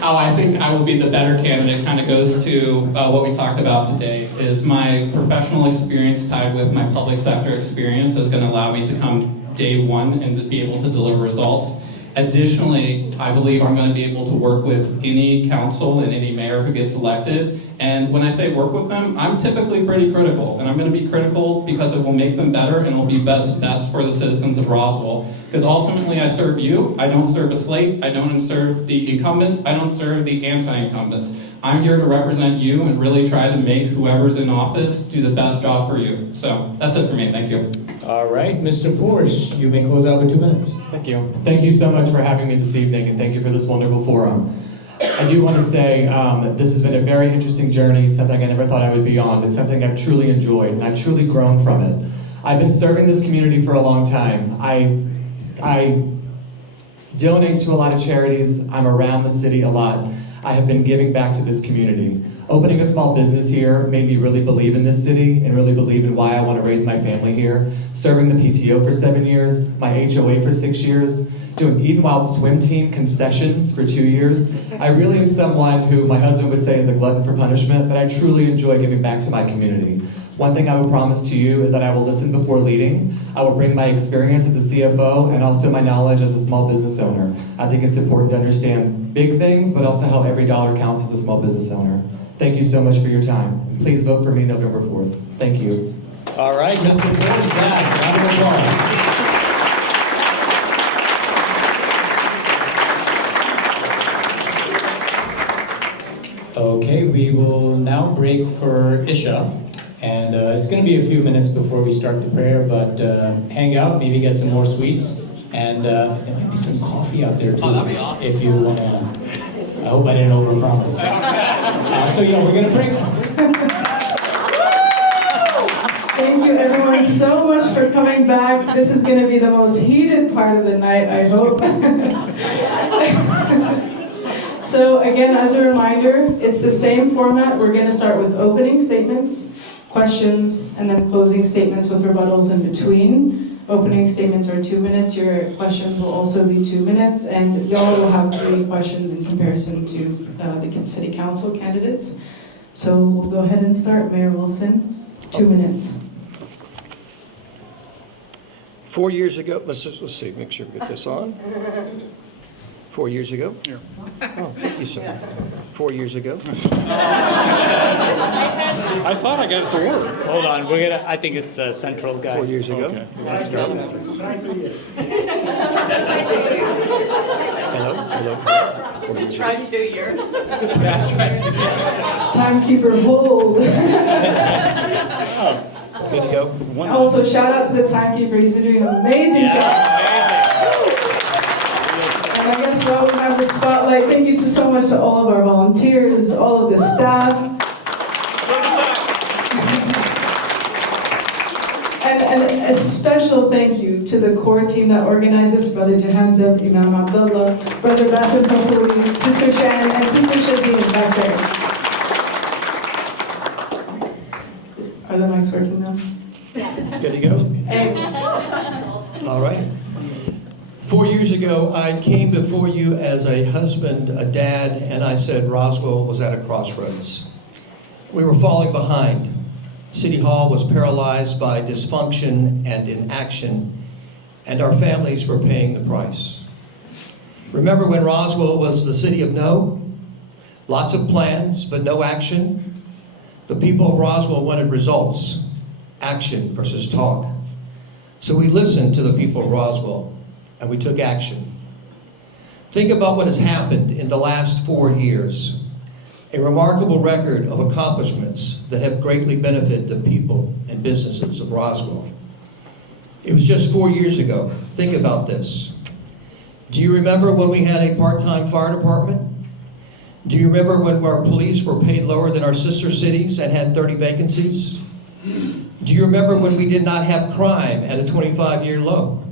how I think I will be the better candidate kind of goes to what we talked about today, is my professional experience tied with my public sector experience is going to allow me to come day one and to be able to deliver results. Additionally, I believe I'm going to be able to work with any council and any mayor who gets elected. And when I say work with them, I'm typically pretty critical. And I'm going to be critical because it will make them better and it will be best for the citizens of Roswell. Because ultimately I serve you, I don't serve a slate, I don't serve the incumbents, I don't serve the anti-incumbents. I'm here to represent you and really try to make whoever's in office do the best job for you. So that's it for me, thank you. All right, Mr. Porsche, you may close out with 2 minutes. Thank you. Thank you so much for having me this evening, and thank you for this wonderful forum. I do want to say that this has been a very interesting journey, something I never thought I would be on, but something I've truly enjoyed, and I've truly grown from it. I've been serving this community for a long time. I donate to a lot of charities. I'm around the city a lot. I have been giving back to this community. Opening a small business here made me really believe in this city and really believe in why I want to raise my family here. Serving the PTO for 7 years, my HOA for 6 years, doing Edenwild swim team concessions for 2 years. I really am someone who my husband would say is a glutton for punishment, but I truly enjoy giving back to my community. One thing I will promise to you is that I will listen before leading. I will bring my experience as a CFO and also my knowledge as a small business owner. I think it's important to understand big things, but also how every dollar counts as a small business owner. Thank you so much for your time. Please vote for me November 4th. Thank you. All right, Mr. Porsche, round of applause. Okay, we will now break for Isha. And it's going to be a few minutes before we start the prayer, but hang out, maybe get some more sweets, and there might be some coffee out there too. Oh, that'd be awesome. If you want to. I hope I didn't overpromise. So yeah, we're going to break. Thank you everyone so much for coming back. This is going to be the most heated part of the night, I hope. So again, as a reminder, it's the same format. We're going to start with opening statements, questions, and then closing statements with rebuttals in between. Opening statements are 2 minutes. Your questions will also be 2 minutes, and y'all will have 3 questions in comparison to the city council candidates. So we'll go ahead and start. Mayor Wilson, 2 minutes. 4 years ago, let's see, make sure we get this on. 4 years ago? Yeah. Oh, thank you, sir. 4 years ago. I thought I got it to work. Hold on, I think it's the central guy. 4 years ago. Okay. You want to start? Hello. Try 2 years. Timekeeper, hold. Good to go. Also, shout out to the timekeeper. He's been doing an amazing job. And I guess while we have the spotlight, thank you so much to all of our volunteers, all of the staff. And a special thank you to the core team that organizes, Brother Jahanzeb, Imam Abdullah, Brother Bassem, Fakhoury, Sister Shannon, and Sister Shaheen back there. Are the mics working now? Good to go? Hey. All right. 4 years ago, I came before you as a husband, a dad, and I said Roswell was at a crossroads. We were falling behind. City Hall was paralyzed by dysfunction and inaction, and our families were paying the price. Remember when Roswell was the city of no? Lots of plans, but no action? The people of Roswell wanted results, action versus talk. So we listened to the people of Roswell, and we took action. Think about what has happened in the last 4 years. A remarkable record of accomplishments that have greatly benefited the people and businesses of Roswell. It was just 4 years ago. Think about this. Do you remember when we had a part-time fire department? Do you remember when our police were paid lower than our sister cities and had 30 vacancies? Do you remember when we did not have crime at a 25-year low?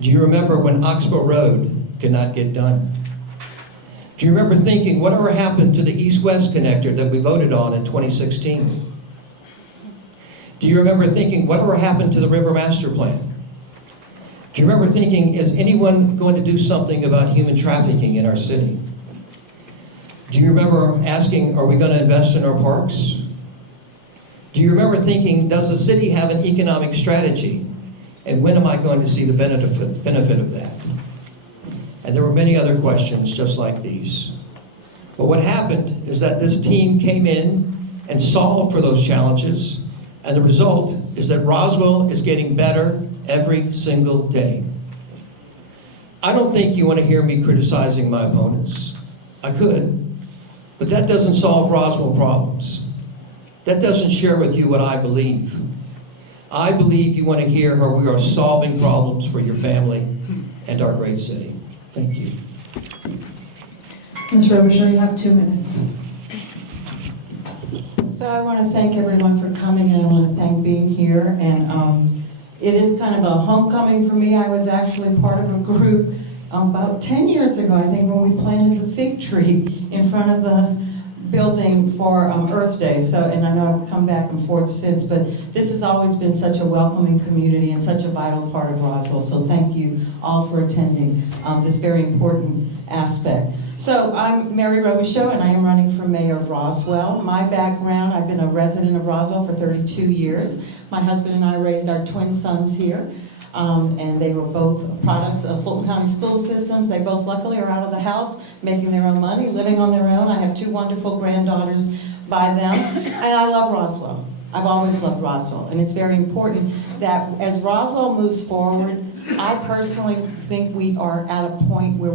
Do you remember when Oxbow Road could not get done? Do you remember thinking, whatever happened to the east-west connector that we voted on in 2016? Do you remember thinking, whatever happened to the river master plan? Do you remember thinking, is anyone going to do something about human trafficking in our city? Do you remember asking, are we going to invest in our parks? Do you remember thinking, does the city have an economic strategy? And when am I going to see the benefit of that? And there were many other questions just like these. But what happened is that this team came in and solved for those challenges, and the result is that Roswell is getting better every single day. I don't think you want to hear me criticizing my opponents. I could, but that doesn't solve Roswell problems. That doesn't share with you what I believe. I believe you want to hear how we are solving problems for your family and our great city. Thank you. Ms. Robichaud, you have 2 minutes. So I want to thank everyone for coming, and I want to thank being here. And it is kind of a homecoming for me. I was actually part of a group about 10 years ago, I think, when we planted the fig tree in front of the building for Earth Day. So, and I know I've come back and forth since, but this has always been such a welcoming community and such a vital part of Roswell. So thank you all for attending this very important aspect. So I'm Mary Robichaud, and I am running for mayor of Roswell. My background, I've been a resident of Roswell for 32 years. My husband and I raised our twin sons here. And they were both products of Fulton County school systems. They both luckily are out of the house, making their own money, living on their own. I have 2 wonderful granddaughters by them. And I love Roswell. I've always loved Roswell. And it's very important that as Roswell moves forward, I personally think we are at a point where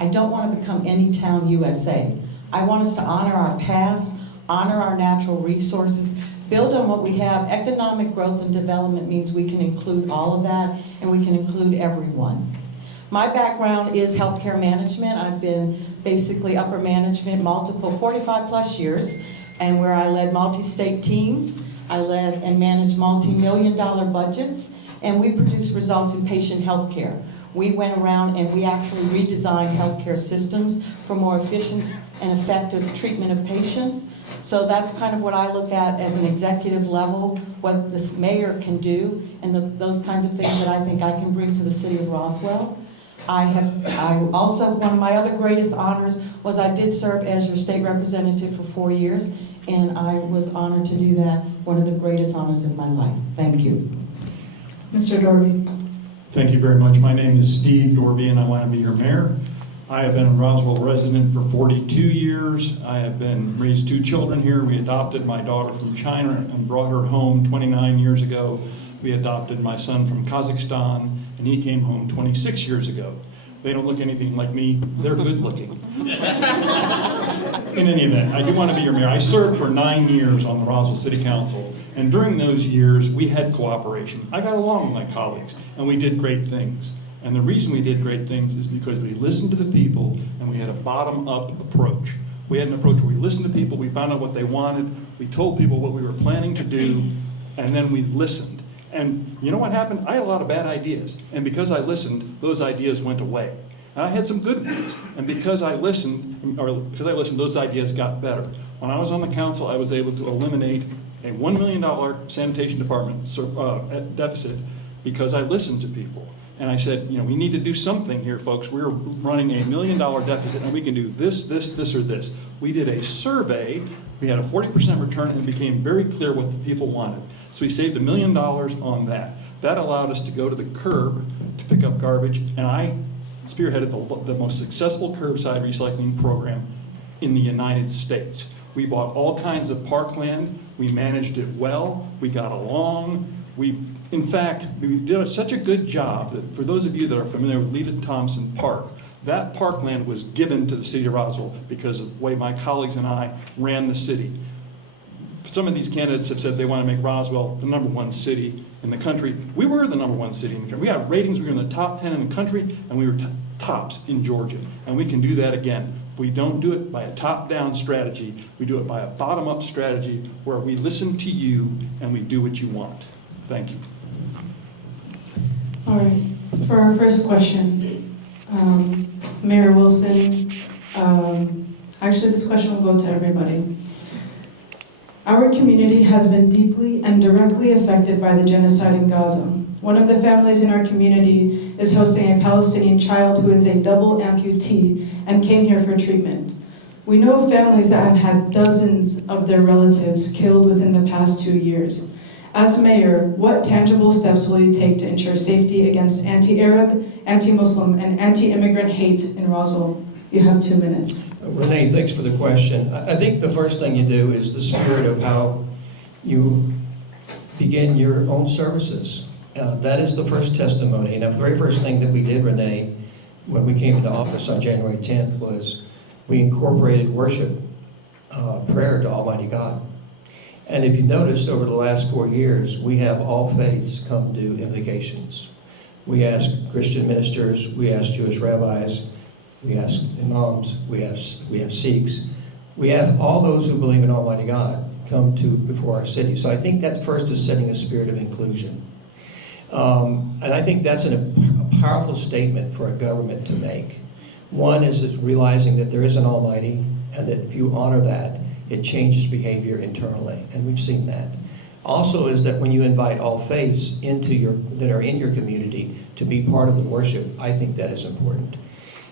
I don't want to become any town USA. I want us to honor our past, honor our natural resources, build on what we have. Economic growth and development means we can include all of that, and we can include everyone. My background is healthcare management. I've been basically upper management, multiple 45 plus years, and where I led multi-state teams. I led and managed multi-million-dollar budgets, and we produced results in patient healthcare. We went around and we actually redesigned healthcare systems for more efficient and effective treatment of patients. So that's kind of what I look at as an executive level, what this mayor can do, and those kinds of things that I think I can bring to the city of Roswell. I also, one of my other greatest honors was I did serve as your state representative for 4 years, and I was honored to do that, one of the greatest honors in my life. Thank you. Mr. Dorby. Thank you very much. My name is Steve Dorby, and I want to be your mayor. I have been a Roswell resident for 42 years. I have raised 2 children here. We adopted my daughter from China and brought her home 29 years ago. We adopted my son from Kazakhstan, and he came home 26 years ago. They don't look anything like me. They're good looking. In any event, I do want to be your mayor. I served for 9 years on the Roswell City Council, and during those years, we had cooperation. I got along with my colleagues, and we did great things. And the reason we did great things is because we listened to the people, and we had a bottom-up approach. We had an approach where we listened to people, we found out what they wanted, we told people what we were planning to do, and then we listened. And you know what happened? I had a lot of bad ideas, and because I listened, those ideas went away. And I had some good ones, and because I listened, those ideas got better. When I was on the council, I was able to eliminate a $1 million sanitation department deficit because I listened to people. And I said, you know, we need to do something here, folks. We're running a $1 million deficit, and we can do this, this, this, or this. We did a survey. We had a 40% return, and it became very clear what the people wanted. So we saved $1 million on that. That allowed us to go to the curb to pick up garbage, and I spearheaded the most successful curbside recycling program in the United States. We bought all kinds of parkland. We managed it well. We got along. In fact, we did such a good job that for those of you that are familiar with Lita Thompson Park, that parkland was given to the city of Roswell because of the way my colleagues and I ran the city. Some of these candidates have said they want to make Roswell the #1 city in the country. We were the #1 city in the country. We had ratings, we were in the top 10 in the country, and we were tops in Georgia. And we can do that again. We don't do it by a top-down strategy. We do it by a bottom-up strategy where we listen to you and we do what you want. Thank you. All right. For our first question, Mayor Wilson, Actually, this question will go to everybody. Our community has been deeply and directly affected by the genocide in Gaza. One of the families in our community is hosting a Palestinian child who is a double amputee and came here for treatment. We know of families that have had dozens of their relatives killed within the past 2 years. As mayor, what tangible steps will you take to ensure safety against anti-Arab, anti-Muslim, and anti-immigrant hate in Roswell? You have 2 minutes. Renee, thanks for the question. I think the first thing you do is the spirit of how you begin your own services. That is the first testimony. And the very first thing that we did, Renee, when we came into office on January 10th was we incorporated worship, prayer to Almighty God. And if you noticed, over the last 4 years, we have all faiths come do invocations. We ask Christian ministers, we ask Jewish rabbis, we ask Imams, we have Sikhs. We have all those who believe in Almighty God come to before our city. So I think that first is setting a spirit of inclusion. And I think that's a powerful statement for a government to make. One is realizing that there is an Almighty, and that if you honor that, it changes behavior internally, and we've seen that. Also is that when you invite all faiths that are in your community to be part of the worship, I think that is important.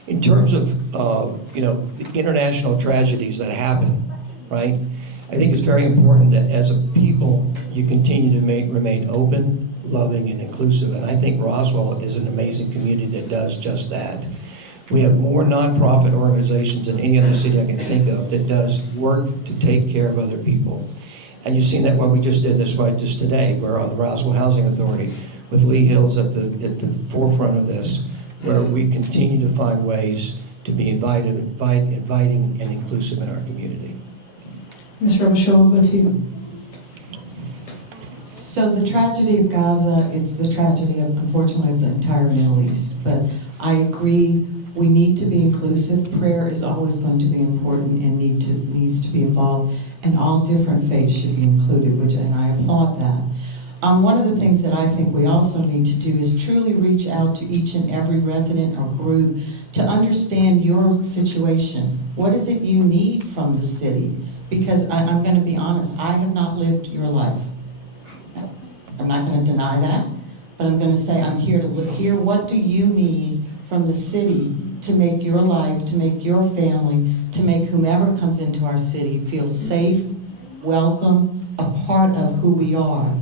In terms of the international tragedies that happen, right? I think it's very important that as a people you continue to remain open, loving, and inclusive. And I think Roswell is an amazing community that does just that. We have more nonprofit organizations than any other city I can think of that does work to take care of other people. And you've seen that what we just did just today. We're on the Roswell Housing Authority with Lee Hills at the forefront of this, where we continue to find ways to be inviting and inclusive in our community. Ms. Robichaud, we'll go to you. So the tragedy of Gaza is the tragedy of, unfortunately, of the entire Middle East. But I agree, we need to be inclusive. Prayer is always going to be important and needs to be involved, and all different faiths should be included, and I applaud that. One of the things that I think we also need to do is truly reach out to each and every resident or group to understand your situation. What is it you need from the city? Because I'm going to be honest, I have not lived your life. I'm not going to deny that, but I'm going to say I'm here to hear what do you need from the city to make your life, to make your family, to make whomever comes into our city feel safe, welcome, a part of who we are.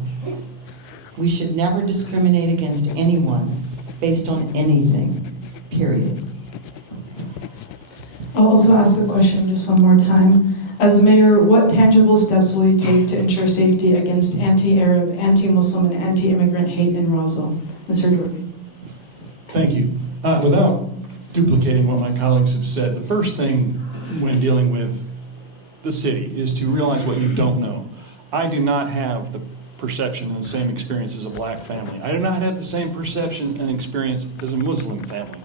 We should never discriminate against anyone based on anything, period. I'll also ask the question just one more time. As mayor, what tangible steps will you take to ensure safety against anti-Arab, anti-Muslim, and anti-immigrant hate in Roswell? Mr. Dorby. Thank you. Without duplicating what my colleagues have said, the first thing when dealing with the city is to realize what you don't know. I do not have the perception and the same experience as a black family. I do not have the same perception and experience as a Muslim family.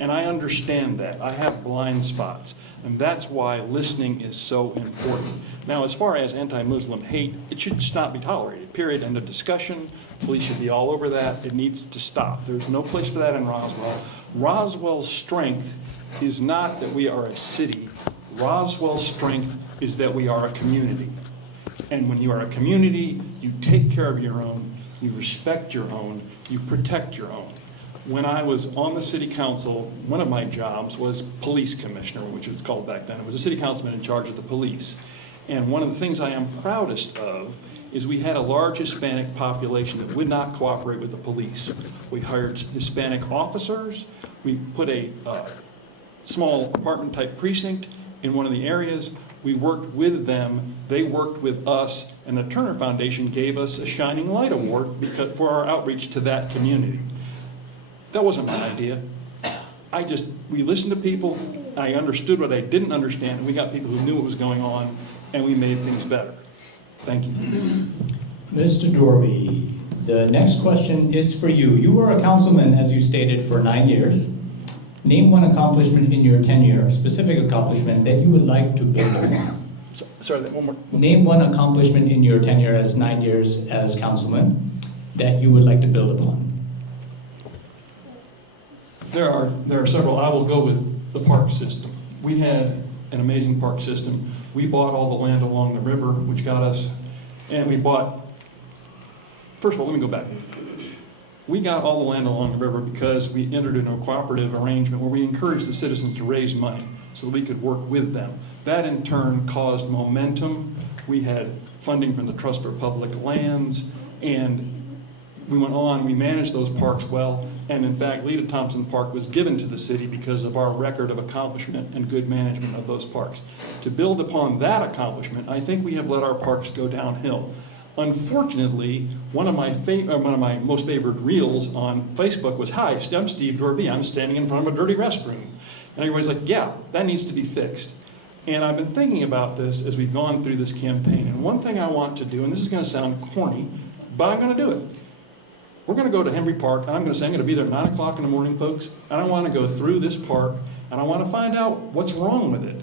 And I understand that. I have blind spots. And that's why listening is so important. Now, as far as anti-Muslim hate, it should just not be tolerated, period. End of discussion. Police should be all over that. It needs to stop. There's no place for that in Roswell. Roswell's strength is not that we are a city. Roswell's strength is that we are a community. And when you are a community, you take care of your own, you respect your own, you protect your own. When I was on the city council, one of my jobs was police commissioner, which was called back then. It was a city councilman in charge of the police. And one of the things I am proudest of is we had a large Hispanic population that would not cooperate with the police. We hired Hispanic officers. We put a small apartment type precinct in one of the areas. We worked with them, they worked with us, and the Turner Foundation gave us a Shining Light Award for our outreach to that community. That wasn't my idea. We listened to people, I understood what I didn't understand, and we got people who knew what was going on, and we made things better. Thank you. Mr. Dorby, the next question is for you. You were a councilman, as you stated, for 9 years. Name one accomplishment in your tenure, a specific accomplishment that you would like to build upon. Sorry, one more. Name one accomplishment in your tenure as 9 years as councilman that you would like to build upon. There are several. I will go with the park system. we had an amazing park system. We bought all the land along the river, which got us, and we bought, first of all, let me go back. We got all the land along the river because we entered into a cooperative arrangement where we encouraged the citizens to raise money so that we could work with them. That in turn caused momentum. We had funding from the Trust for Public Lands, and we went on, we managed those parks well, and in fact, Lita Thompson Park was given to the city because of our record of accomplishment and good management of those parks. To build upon that accomplishment, I think we have let our parks go downhill. Unfortunately, one of my most favorite reels on Facebook was, "Hi, I'm Steve Dorby, I'm standing in front of a dirty restroom." And everybody's like, yeah, that needs to be fixed. And I've been thinking about this as we've gone through this campaign, and one thing I want to do, and this is gonna sound corny, but I'm gonna do it. We're going to go to Henry Park, and I'm going to say I'm going to be there at 9 o'clock in the morning, folks, and I want to go through this park, and I want to find out what's wrong with it.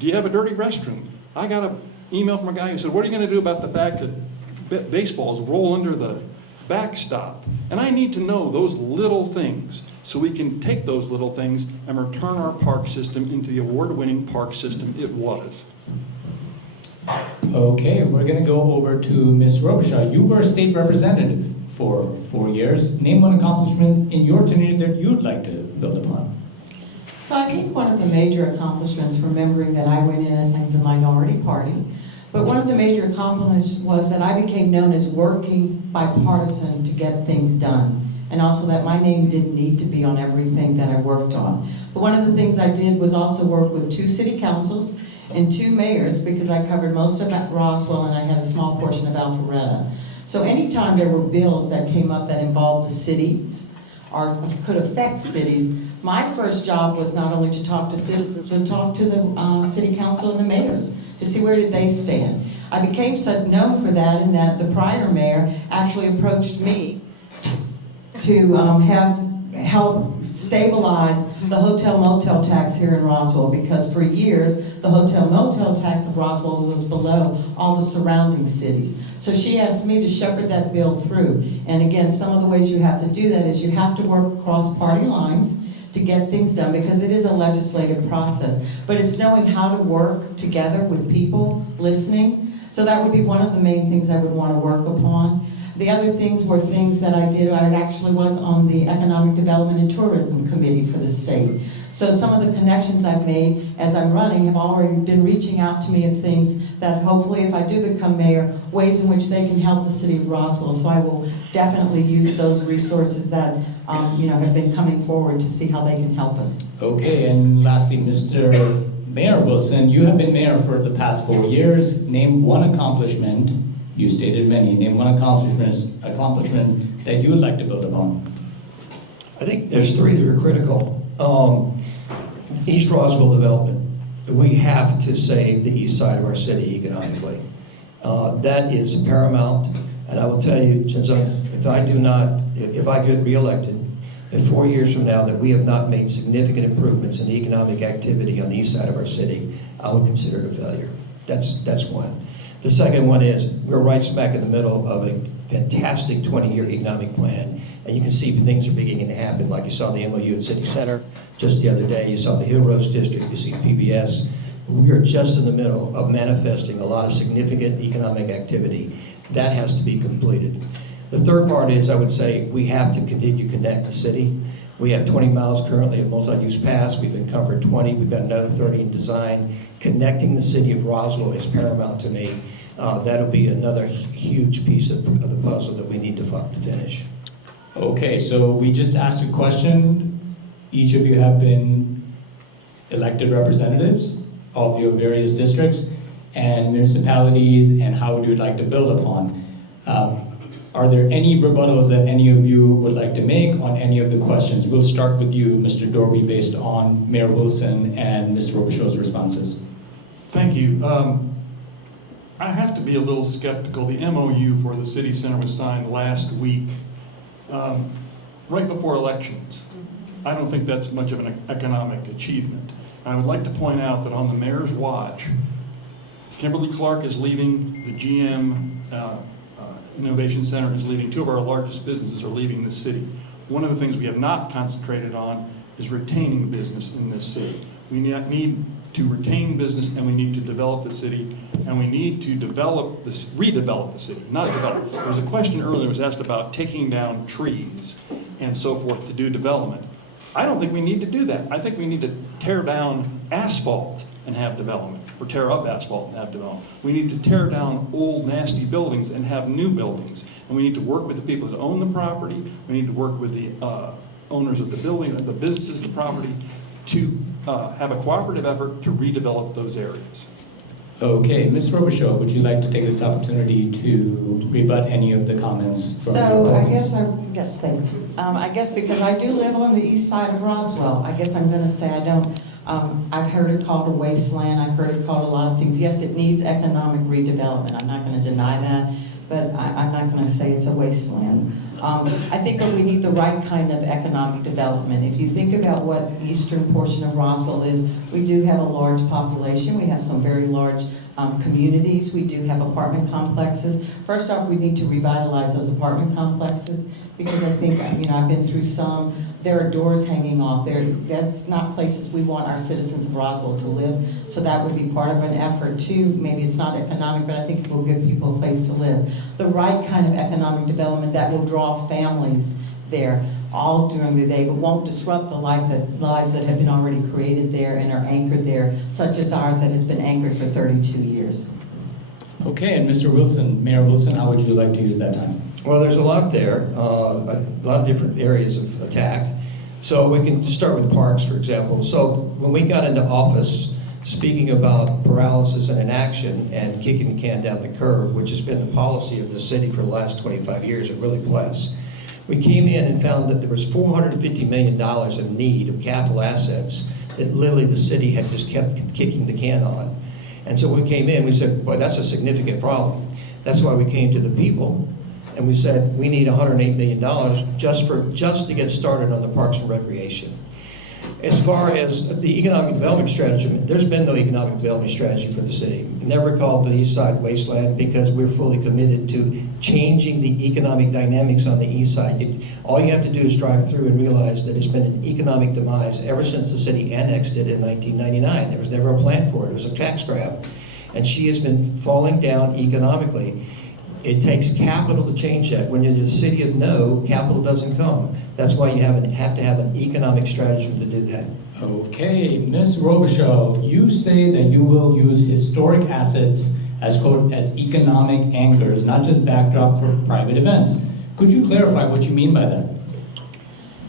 Do you have a dirty restroom? I got an email from a guy who said, what are you going to do about the fact that baseballs roll under the backstop? And I need to know those little things so we can take those little things and return our park system into the award-winning park system it was. Okay, we're going to go over to Ms. Robichaud. You were a state representative for 4 years. Name one accomplishment in your tenure that you'd like to build upon. So I think one of the major accomplishments, remembering that I went in the minority party, but one of the major accomplishments was that I became known as working bipartisan to get things done. And also that my name didn't need to be on everything that I worked on. But one of the things I did was also work with 2 city councils and 2 mayors, because I covered most of Roswell and I had a small portion of Alpharetta. So anytime there were bills that came up that involved the cities or could affect cities, my first job was not only to talk to citizens, but talk to the city council and the mayors to see where did they stand. I became so known for that in that the prior mayor actually approached me to help stabilize the hotel-motel tax here in Roswell, because for years the hotel-motel tax of Roswell was below all the surrounding cities. So she asked me to shepherd that bill through. And again, some of the ways you have to do that is you have to work across party lines to get things done, because it is a legislative process. But it's knowing how to work together with people, listening. So that would be one of the main things I would want to work upon. The other things were things that I did. I actually was on the Economic Development and Tourism Committee for the state. So some of the connections I've made as I'm running have already been reaching out to me of things that hopefully if I do become mayor, ways in which they can help the city of Roswell. So I will definitely use those resources that have been coming forward to see how they can help us. Okay, and lastly, Mr. Mayor Wilson, you have been mayor for the past 4 years. Name one accomplishment, you stated many, name one accomplishment that you would like to build upon. I think there's 3 that are critical. East Roswell development. We have to save the east side of our city economically. That is paramount, and I will tell you, if I get reelected, in 4 years from now that we have not made significant improvements in the economic activity on the east side of our city, I would consider it a failure. That's one. The second one is we're right smack in the middle of a fantastic 20-year economic plan, and you can see things are beginning to happen, like you saw the MOU at City Center just the other day. You saw the Hill Roast District, you see PBS. We are just in the middle of manifesting a lot of significant economic activity. That has to be completed. The third part is, I would say, we have to continue to connect the city. We have 20 miles currently of multi-use paths. We've encumbered 20. We've got another 30 in design. Connecting the city of Roswell is paramount to me. That'll be another huge piece of the puzzle that we need to finish. Okay, so we just asked a question. Each of you have been elected representatives of your various districts and municipalities, and how would you like to build upon. Are there any rebuttals that any of you would like to make on any of the questions? We'll start with you, Mr. Dorby, based on Mayor Wilson and Ms. Robichaud's responses. Thank you. I have to be a little skeptical. The MOU for the city center was signed last week, right before elections. I don't think that's much of an economic achievement. I would like to point out that on the mayor's watch, Kimberly Clark is leaving, the GM Innovation Center is leaving, 2 of our largest businesses are leaving the city. One of the things we have not concentrated on is retaining business in this city. We need to retain business, and we need to develop the city, and we need to redevelop the city, not develop. There was a question earlier that was asked about taking down trees and so forth to do development. I don't think we need to do that. I think we need to tear down asphalt and have development, or tear up asphalt and have development. We need to tear down old nasty buildings and have new buildings. And we need to work with the people that own the property. We need to work with the owners of the building, the businesses, the property, to have a cooperative effort to redevelop those areas. Okay, Ms. Robichaud, would you like to take this opportunity to rebut any of the comments from your So opponents? yes, thank you. I guess because I do live on the east side of Roswell, I guess I'm gonna say I don't, I've heard it called a wasteland, I've heard it called a lot of things. Yes, it needs economic redevelopment, I'm not gonna deny that, but I'm not gonna say it's a wasteland. I think that we need the right kind of economic development. If you think about what the eastern portion of Roswell is, we do have a large population. We have some very large communities. We do have apartment complexes. First off, we need to revitalize those apartment complexes because I think, I've been through some. There are doors hanging off there. That's not places we want our citizens of Roswell to live. So that would be part of an effort too. Maybe it's not economic, but I think it will give people a place to live. The right kind of economic development that will draw families there all during the day, but won't disrupt the lives that have been already created there and are anchored there, such as ours that has been anchored for 32 years. Okay, and Mr. Wilson, Mayor Wilson, how would you like to use that time? Well, there's a lot there, a lot of different areas of attack. So we can start with parks, for example. So when we got into office, speaking about paralysis and inaction and kicking the can down the curb, which has been the policy of the city for the last 25 years, it really bless. We came in and found that there was $450 million in need of capital assets that literally the city had just kept kicking the can on. And so when we came in, we said, boy, that's a significant problem. That's why we came to the people and we said, we need $108 million just to get started on the parks and recreation. As far as the economic development strategy, there's been no economic development strategy for the city. Never called the east side wasteland because we're fully committed to changing the economic dynamics on the east side. All you have to do is drive through and realize that it's been an economic demise ever since the city annexed it in 1999. There was never a plan for it. It was a tax grab. And she has been falling down economically. It takes capital to change that. When you're the city of no, capital doesn't come. That's why you have to have an economic strategy to do that. Okay, Ms. Robichaud, you say that you will use historic assets as, quote, as economic anchors, not just backdrop for private events. Could you clarify what you mean by that?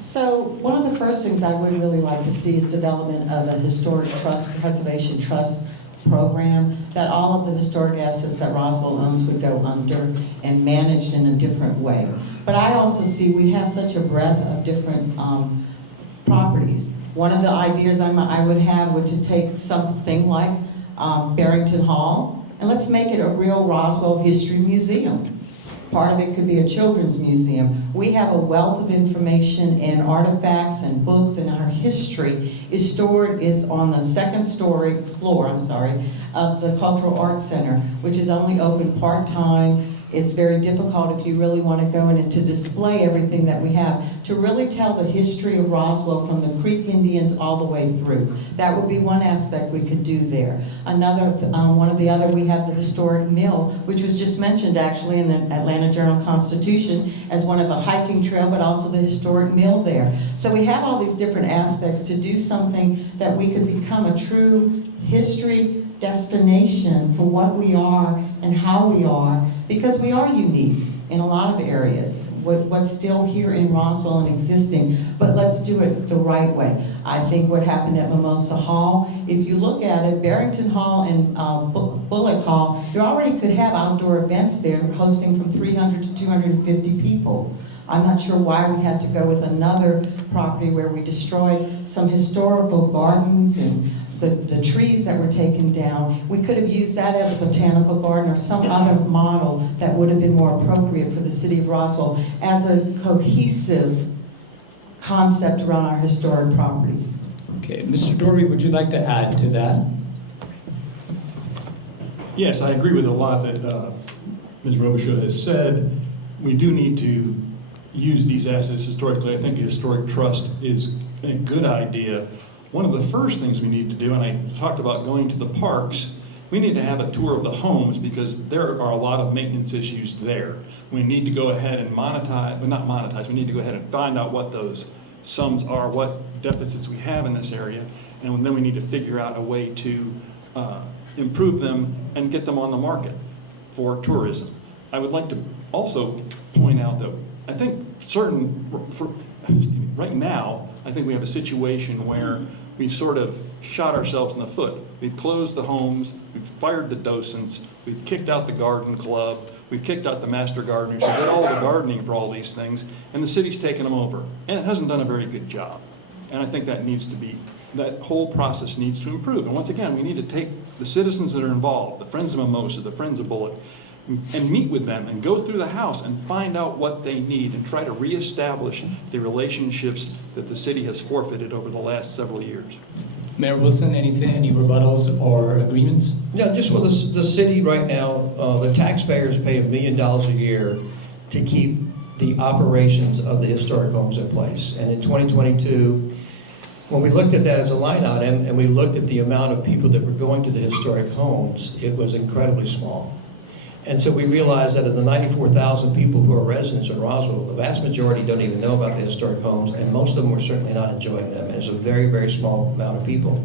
So one of the first things I would really like to see is development of a historic trust, preservation trust program, that all of the historic assets that Roswell owns would go under and managed in a different way. But I also see we have such a breadth of different properties. One of the ideas I would have would to take something like Barrington Hall and let's make it a real Roswell history museum. Part of it could be a children's museum. We have a wealth of information and artifacts and books, and our history is on the second floor of the Cultural Arts Center, which is only open part-time. It's very difficult if you really want to go in and to display everything that we have, to really tell the history of Roswell from the Creek Indians all the way through. That would be one aspect we could do there. We have the historic mill, which was just mentioned actually in the Atlanta Journal-Constitution as one of a hiking trail, but also the historic mill there. So we have all these different aspects to do something that we could become a true history destination for what we are and how we are, because we are unique in a lot of areas. What's still here in Roswell and existing, but let's do it the right way. I think what happened at Mimosa Hall, if you look at it, Barrington Hall and Bullock Hall, you already could have outdoor events there hosting from 300 to 250 people. I'm not sure why we had to go with another property where we destroyed some historical gardens and the trees that were taken down. We could have used that as a botanical garden or some other model that would have been more appropriate for the city of Roswell as a cohesive concept around our historic properties. Okay, Mr. Dory, would you like to add to that? Yes, I agree with a lot that Ms. Robichaud has said. We do need to use these assets historically. I think the historic trust is a good idea. One of the first things we need to do, and I talked about going to the parks, we need to have a tour of the homes because there are a lot of maintenance issues there. We need to go ahead and monetize, well, not monetize, we need to go ahead and find out what those sums are, what deficits we have in this area, and then we need to figure out a way to improve them and get them on the market for tourism. I would like to also point out that I think right now, I think we have a situation where we've sort of shot ourselves in the foot. We've closed the homes, we've fired the docents, we've kicked out the garden club, we've kicked out the master gardeners who did all the gardening for all these things, and the city's taken them over. And it hasn't done a very good job. And I think that needs to be, that whole process needs to improve. And once again, we need to take the citizens that are involved, the Friends of Mimosa, the Friends of Bullock, and meet with them and go through the house and find out what they need and try to reestablish the relationships that the city has forfeited over the last several years. Mayor Wilson, anything, any rebuttals or agreements? Yeah, just with the city right now, the taxpayers pay $1 million a year to keep the operations of the historic homes in place. And in 2022, when we looked at that as a line item and we looked at the amount of people that were going to the historic homes, it was incredibly small. And so we realized that of the 94,000 people who are residents in Roswell, the vast majority don't even know about the historic homes, and most of them were certainly not enjoying them. It's a very, very small amount of people.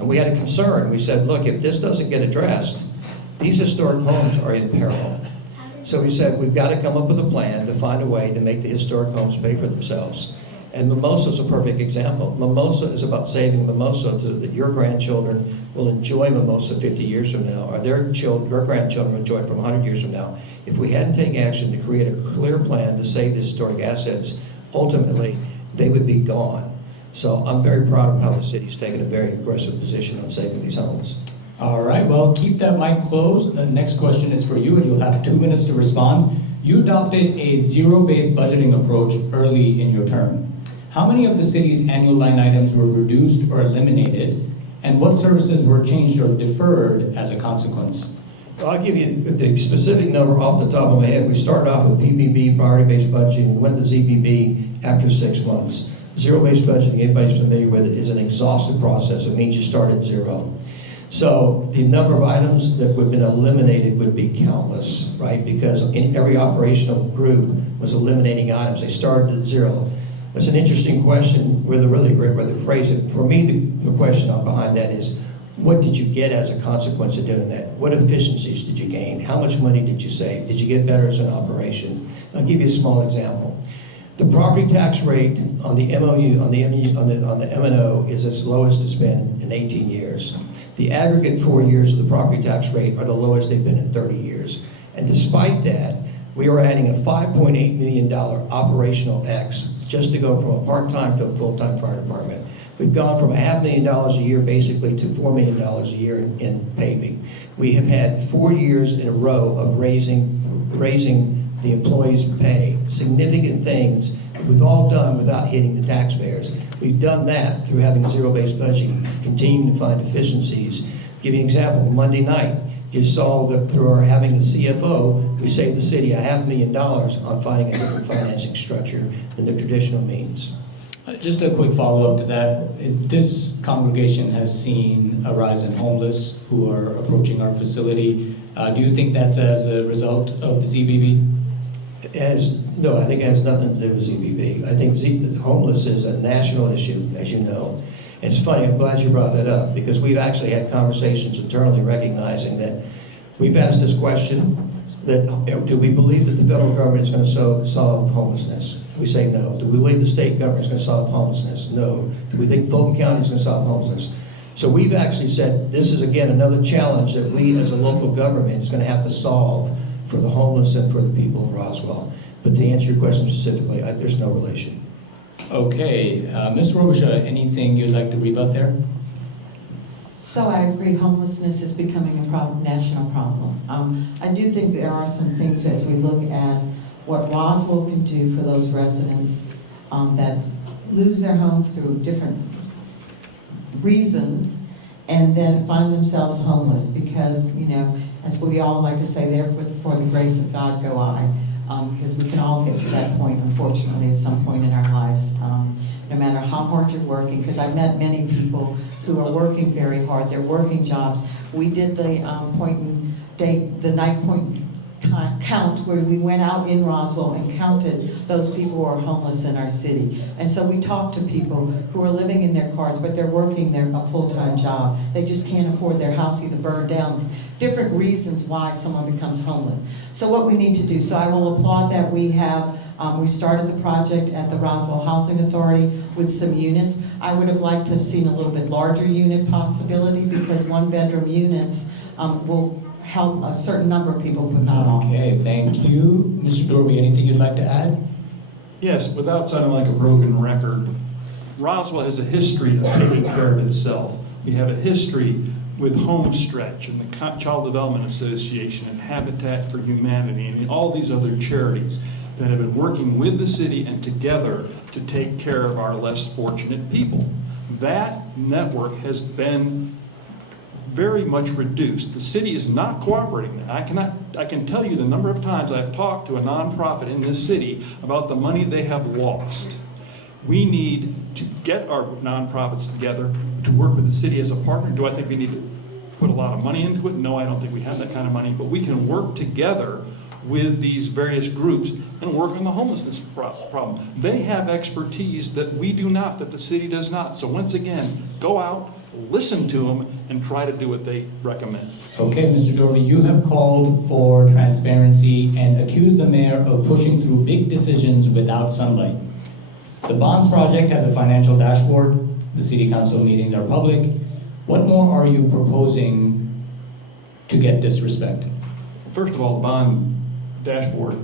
And we had a concern. We said, look, if this doesn't get addressed, these historic homes are in peril. So we said, we've got to come up with a plan to find a way to make the historic homes pay for themselves. And Mimosa is a perfect example. Mimosa is about saving Mimosa so that your grandchildren will enjoy Mimosa 50 years from now, or their grandchildren will enjoy it from 100 years from now. If we hadn't taken action to create a clear plan to save the historic assets, ultimately, they would be gone. So I'm very proud of how the city's taken a very aggressive position on saving these homes. All right, well, keep that mic closed. The next question is for you, and you'll have 2 minutes to respond. You adopted a zero-based budgeting approach early in your term. How many of the city's annual line items were reduced or eliminated, and what services were changed or deferred as a consequence? Well, I'll give you the specific number off the top of my head. We started off with PBB, priority-based budgeting, went to ZBB after 6 months. Zero-based budgeting, anybody's familiar with it, is an exhaustive process. It means you start at zero. So the number of items that would have been eliminated would be countless, right? Because in every operational group was eliminating items. They started at zero. That's an interesting question, really great way to phrase it. For me, the question behind that is, what did you get as a consequence of doing that? What efficiencies did you gain? How much money did you save? Did you get better as an operation? I'll give you a small example. The property tax rate on the MOU, on the M&O is as low as it's been in 18 years. The aggregate 4 years of the property tax rate are the lowest they've been in 30 years. And despite that, we are adding a $5.8 million operational X just to go from a part-time to a full-time fire department. We've gone from $500,000 a year basically to $4 million a year in paving. We have had 4 years in a row of raising the employees' pay. Significant things that we've all done without hitting the taxpayers. We've done that through having zero-based budgeting, continuing to find efficiencies. Give you an example, Monday night, you saw that through our having the CFO, we saved the city $500,000 on finding a different financing structure than the traditional means. Just a quick follow-up to that. This congregation has seen a rise in homeless who are approaching our facility. Do you think that's as a result of the ZBB? No, I think it has nothing to do with ZBB. I think homeless is a national issue, as you know. It's funny, I'm glad you brought that up, because we've actually had conversations internally recognizing that we've asked this question, that do we believe that the federal government is going to solve homelessness? We say no. Do we believe the state government is going to solve homelessness? No. Do we think Fulton County is going to solve homelessness? So we've actually said this is, again, another challenge that we as a local government is going to have to solve for the homeless and for the people of Roswell. But to answer your question specifically, there's no relation. Okay, Ms. Robisha, anything you'd like to rebut there? So I agree, homelessness is becoming a problem, national problem. I do think there are some things as we look at what Roswell can do for those residents that lose their home through different reasons and then find themselves homeless because, you know, as we all like to say, there for the grace of God go I. Because we can all get to that point, unfortunately, at some point in our lives. no matter how hard you're working, because I've met many people who are working very hard, they're working jobs. We did the the night point count where we went out in Roswell and counted those people who are homeless in our city. And so we talked to people who are living in their cars, but they're working a full-time job. They just can't afford their house either burned down. Different reasons why someone becomes homeless. So what we need to do, so I will applaud that we have, we started the project at the Roswell Housing Authority with some units. I would have liked to have seen a little bit larger unit possibility because one-bedroom units will help a certain number of people, but not all. Okay, thank you. Mr. Dorby, anything you'd like to add? Yes, without sounding like a broken record, Roswell has a history of taking care of itself. We have a history with Homestretch and the Child Development Association and Habitat for Humanity and all these other charities that have been working with the city and together to take care of our less fortunate people. That network has been very much reduced. The city is not cooperating. I can tell you the number of times I've talked to a nonprofit in this city about the money they have lost. We need to get our nonprofits together to work with the city as a partner. Do I think we need to put a lot of money into it? No, I don't think we have that kind of money, but we can work together with these various groups and work on the homelessness problem. They have expertise that we do not, that the city does not. So once again, go out, listen to them, and try to do what they recommend. Okay, Mr. Dorby, you have called for transparency and accused the mayor of pushing through big decisions without sunlight. The Bonds Project has a financial dashboard. The city council meetings are public. What more are you proposing to get disrespected? First of all, the bond dashboard,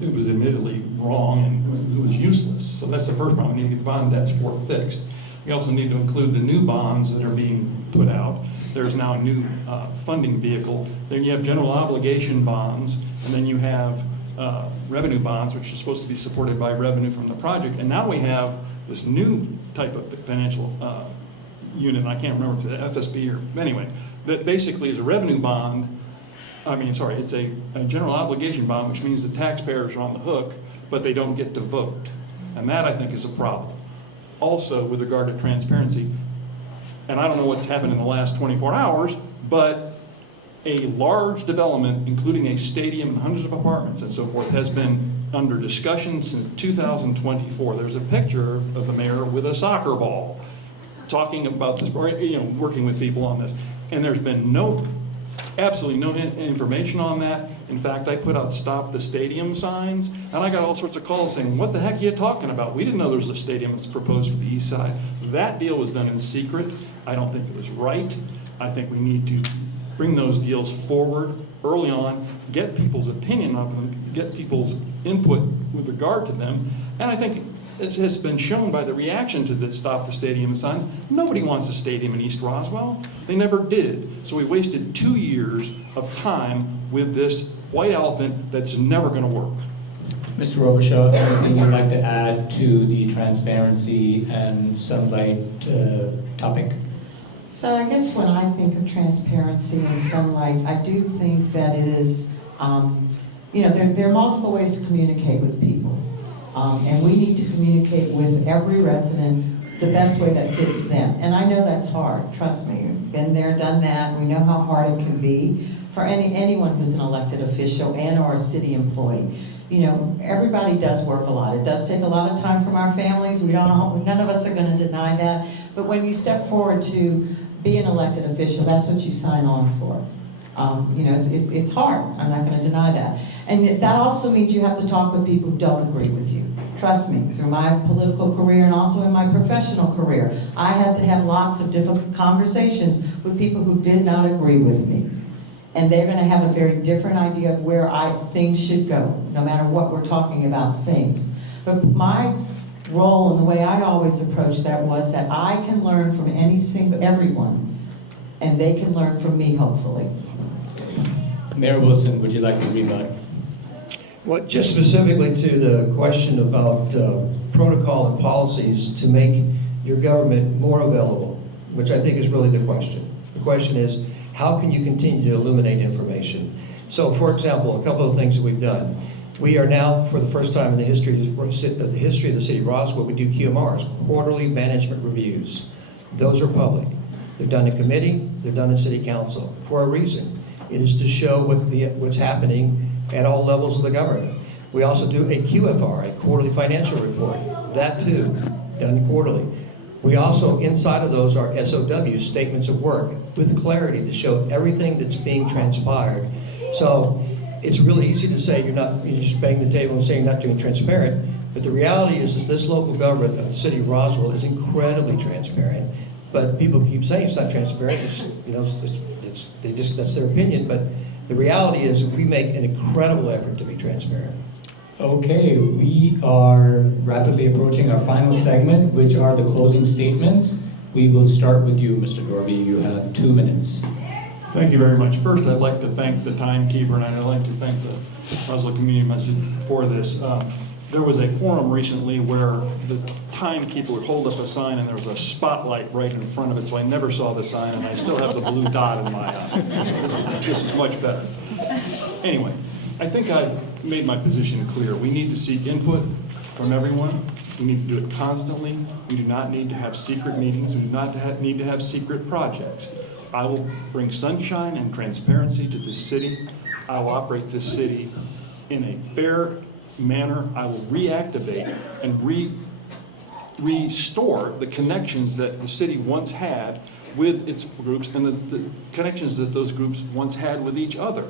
it was admittedly wrong and it was useless. So that's the first problem. We need to get the bond dashboard fixed. We also need to include the new bonds that are being put out. There's now a new funding vehicle. Then you have general obligation bonds, and then you have revenue bonds, which are supposed to be supported by revenue from the project. And now we have this new type of financial unit, and I can't remember if it's the FSB or, anyway, that basically is a revenue bond. It's a general obligation bond, which means the taxpayers are on the hook, but they don't get to vote. And that, I think, is a problem. Also, with regard to transparency, and I don't know what's happened in the last 24 hours, but a large development, including a stadium and hundreds of apartments and so forth, has been under discussion since 2024. There's a picture of the mayor with a soccer ball talking about this, working with people on this. And there's been absolutely no information on that. In fact, I put out "Stop the Stadium" signs, and I got all sorts of calls saying, "What the heck are you talking about? We didn't know there was a stadium that's proposed for the east side." That deal was done in secret. I don't think it was right. I think we need to bring those deals forward early on, get people's opinion of them, get people's input with regard to them, and I think it has been shown by the reaction to the "Stop the Stadium" signs. Nobody wants a stadium in East Roswell. They never did. So we wasted 2 years of time with this white elephant that's never going to work. Mr. Robichaud, anything you'd like to add to the transparency and sunlight topic? So I guess when I think of transparency and sunlight, I do think that it is, there are multiple ways to communicate with people. And we need to communicate with every resident the best way that fits them. And I know that's hard, trust me. Been there, done that. We know how hard it can be for anyone who's an elected official and or a city employee. Everybody does work a lot. It does take a lot of time from our families. None of us are going to deny that. But when you step forward to be an elected official, that's what you sign on for. It's hard. I'm not going to deny that. And that also means you have to talk with people who don't agree with you. Trust me, through my political career and also in my professional career, I had to have lots of difficult conversations with people who did not agree with me. And they're going to have a very different idea of where things should go, no matter what we're talking about things. But my role and the way I always approached that was that I can learn from everyone, and they can learn from me, hopefully. Mayor Wilson, would you like to rebut? Well, just specifically to the question about protocol and policies to make your government more available, which I think is really the question. The question is, how can you continue to illuminate information? So, for example, a couple of things that we've done. We are now, for the first time in the history of the city of Roswell, we do QMRs, quarterly management reviews. Those are public. They're done in committee, they're done in city council for a reason. It is to show what's happening at all levels of the government. We also do a QFR, a quarterly financial report. That too, done quarterly. We also, inside of those, are SOWs, statements of work, with clarity to show everything that's being transpired. So it's really easy to say you're just banging the table and saying you're not doing transparent, but the reality is this local government of the city of Roswell is incredibly transparent. But people keep saying it's not transparent. That's their opinion. But the reality is we make an incredible effort to be transparent. Okay, we are rapidly approaching our final segment, which are the closing statements. We will start with you, Mr. Dorby. You have 2 minutes. Thank you very much. First, I'd like to thank the Timekeeper, and I'd like to thank the Roswell Community Majid for this. There was a forum recently where the Timekeeper would hold up a sign and there was a spotlight right in front of it, so I never saw the sign, and I still have the blue dot in my eye. This is much better. Anyway, I think I've made my position clear. We need to seek input from everyone. We need to do it constantly. We do not need to have secret meetings. We do not need to have secret projects. I will bring sunshine and transparency to this city. I will operate this city in a fair manner. I will reactivate and restore the connections that the city once had with its groups and the connections that those groups once had with each other.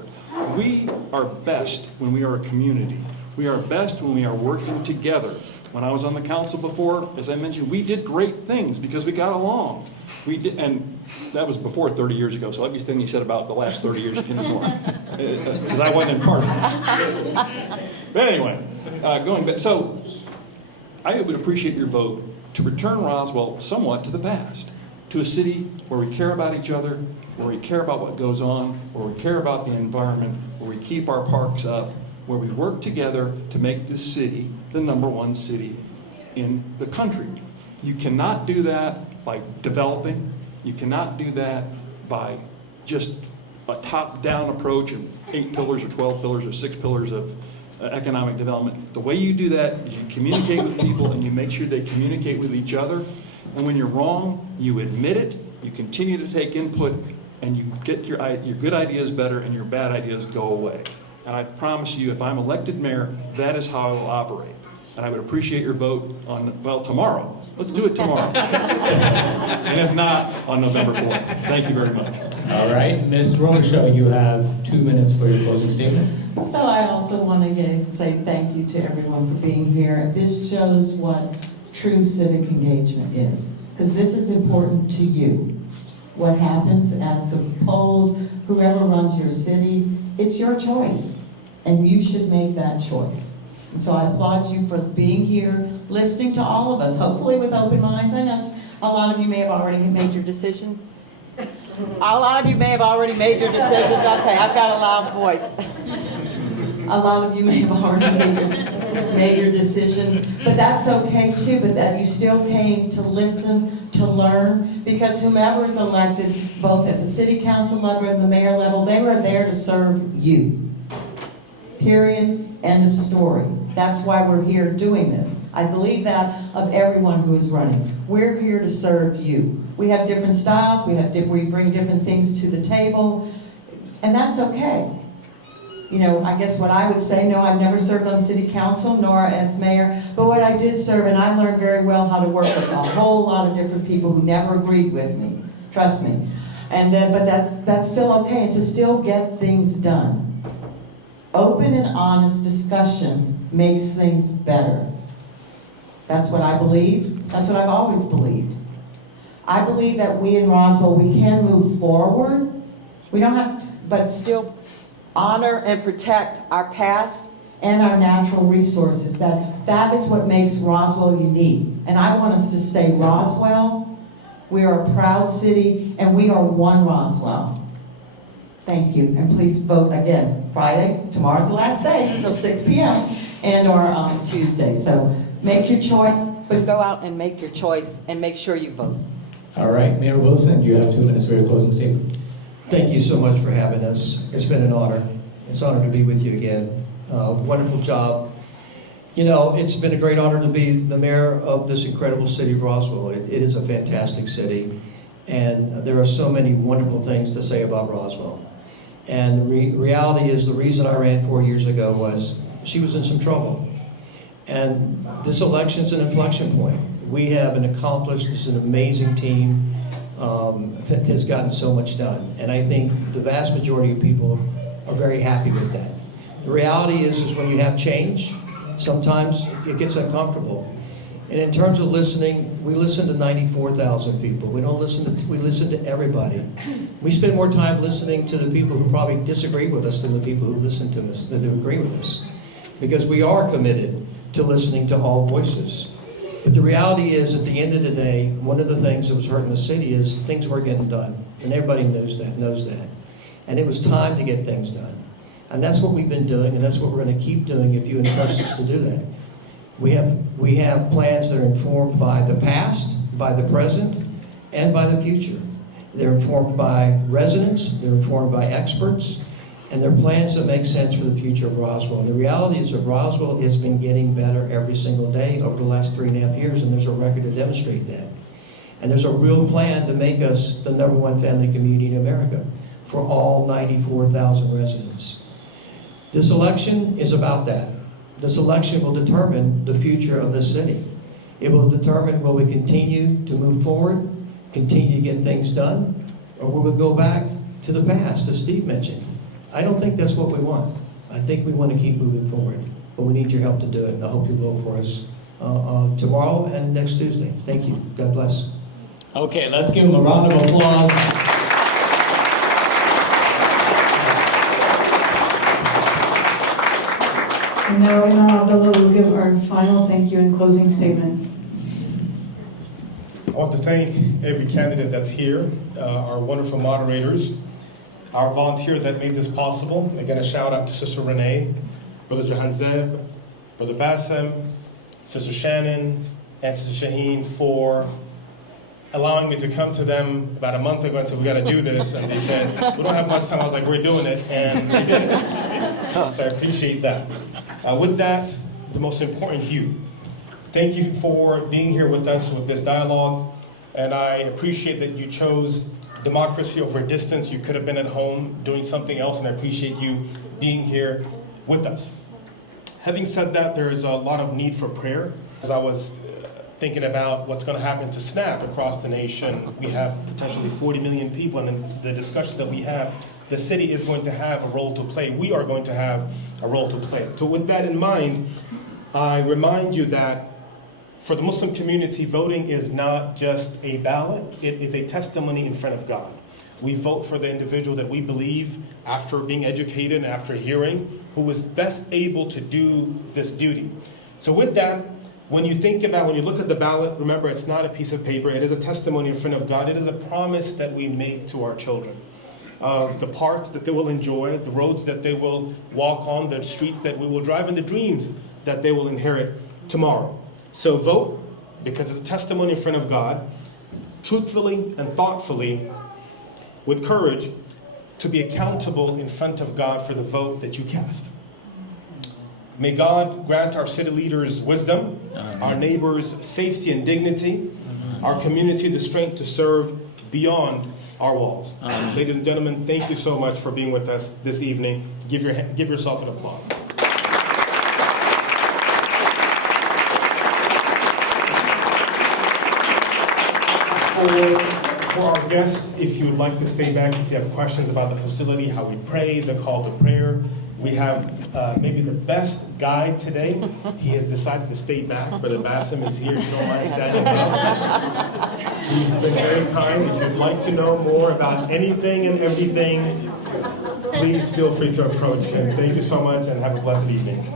We are best when we are a community. We are best when we are working together. When I was on the council before, as I mentioned, we did great things because we got along. We did, and that was before 30 years ago, so everything you said about the last 30 years you can ignore, because I wasn't in part of it. But anyway, going back, so I would appreciate your vote to return Roswell somewhat to the past, to a city where we care about each other, where we care about what goes on, where we care about the environment, where we keep our parks up, where we work together to make this city the #1 city in the country. You cannot do that by developing. You cannot do that by just a top-down approach of 8 pillars or 12 pillars or 6 pillars of economic development. The way you do that is you communicate with people and you make sure they communicate with each other. And when you're wrong, you admit it, you continue to take input, and you get your good ideas better and your bad ideas go away. And I promise you, if I'm elected mayor, that is how I will operate. And I would appreciate your vote on, well, tomorrow. Let's do it tomorrow. And if not, on November 4th. Thank you very much. All right, Ms. Romershaw, you have 2 minutes for your closing statement. So I also want to say thank you to everyone for being here. This shows what true civic engagement is, because this is important to you. What happens at the polls, whoever runs your city, it's your choice, and you should make that choice. And so I applaud you for being here, listening to all of us, hopefully with open minds. I know a lot of you may have already made your decisions. A lot of you may have already made your decisions. Okay, I've got a loud voice. A lot of you may have already made your decisions, but that's okay too, but that you still came to listen, to learn, because whomever is elected, both at the city council level and the mayor level, they were there to serve you. Period. End of story. That's why we're here doing this. I believe that of everyone who is running. We're here to serve you. We have different styles, we bring different things to the table, and that's okay. You know, I guess what I would say, no, I've never served on city council, nor as mayor, but what I did serve, and I learned very well how to work with a whole lot of different people who never agreed with me, trust me. And but that's still okay, and to still get things done. Open and honest discussion makes things better. That's what I believe. That's what I've always believed. I believe that we in Roswell, we can move forward. We don't have, but still honor and protect our past and our natural resources. That is what makes Roswell unique. And I want us to stay Roswell. We are a proud city, and we are one Roswell. Thank you, and please vote again. Friday, tomorrow's the last day, until 6 p.m. and or Tuesday. So make your choice, but go out and make your choice and make sure you vote. All right, Mayor Wilson, you have 2 minutes for your closing statement. Thank you so much for having us. It's been an honor. It's an honor to be with you again. Wonderful job. You know, it's been a great honor to be the mayor of this incredible city of Roswell. It is a fantastic city, and there are so many wonderful things to say about Roswell. And the reality is, the reason I ran 4 years ago was she was in some trouble. And this election's an inflection point. We have an amazing team that has gotten so much done. And I think the vast majority of people are very happy with that. The reality is when you have change, sometimes it gets uncomfortable. And in terms of listening, we listen to 94,000 people. We listen to everybody. We spend more time listening to the people who probably disagree with us than the people who listen to us, that agree with us. Because we are committed to listening to all voices. But the reality is, at the end of the day, one of the things that was hurting the city is things weren't getting done. And everybody knows that. And it was time to get things done. And that's what we've been doing, and that's what we're going to keep doing if you entrust us to do that. We have plans that are informed by the past, by the present, and by the future. They're informed by residents, they're informed by experts, and they're plans that make sense for the future of Roswell. And the reality is that Roswell has been getting better every single day over the last 3.5 years, and there's a record to demonstrate that. And there's a real plan to make us the #1 family community in America for all 94,000 residents. This election is about that. This election will determine the future of this city. It will determine will we continue to move forward, continue to get things done, or will we go back to the past, as Steve mentioned. I don't think that's what we want. I think we want to keep moving forward, but we need your help to do it, and I hope you vote for us tomorrow and next Tuesday. Thank you. God bless. Okay, let's give him a round of applause. And now Imam Abdullah will give our final thank you and closing statement. I want to thank every candidate that's here, our wonderful moderators, our volunteer that made this possible. Again, a shout out to Sister Renee, Brother Jahanzeb, Brother Bassem, Sister Shannon, and Sister Shaheen for allowing me to come to them about a month ago and said, we got to do this. And they said, we don't have much time. I was like, we're doing it. And we did it. So I appreciate that. With that, the most important, you. Thank you for being here with us with this dialogue. And I appreciate that you chose democracy over distance. You could have been at home doing something else, and I appreciate you being here with us. Having said that, there is a lot of need for prayer. As I was thinking about what's going to happen to SNAP across the nation, we have potentially 40 million people, and in the discussion that we have, the city is going to have a role to play. We are going to have a role to play. So with that in mind, I remind you that for the Muslim community, voting is not just a ballot, it is a testimony in front of God. We vote for the individual that we believe, after being educated and after hearing, who is best able to do this duty. So with that, when you look at the ballot, remember it's not a piece of paper, it is a testimony in front of God. It is a promise that we make to our children of the parks that they will enjoy, the roads that they will walk on, the streets that we will drive, and the dreams that they will inherit tomorrow. So vote, because it's a testimony in front of God, truthfully and thoughtfully, with courage, to be accountable in front of God for the vote that you cast. May God grant our city leaders wisdom, our neighbors safety and dignity, our community the strength to serve beyond our walls. Ladies and gentlemen, thank you so much for being with us this evening. Give yourself an applause. For our guests, if you would like to stay back, if you have questions about the facility, how we pray, the call to prayer, we have maybe the best guide today. He has decided to stay back. Brother Bassem is here, if you don't mind standing up. He's been very kind. If you'd like to know more about anything and everything, please feel free to approach him. Thank you so much and have a blessed evening.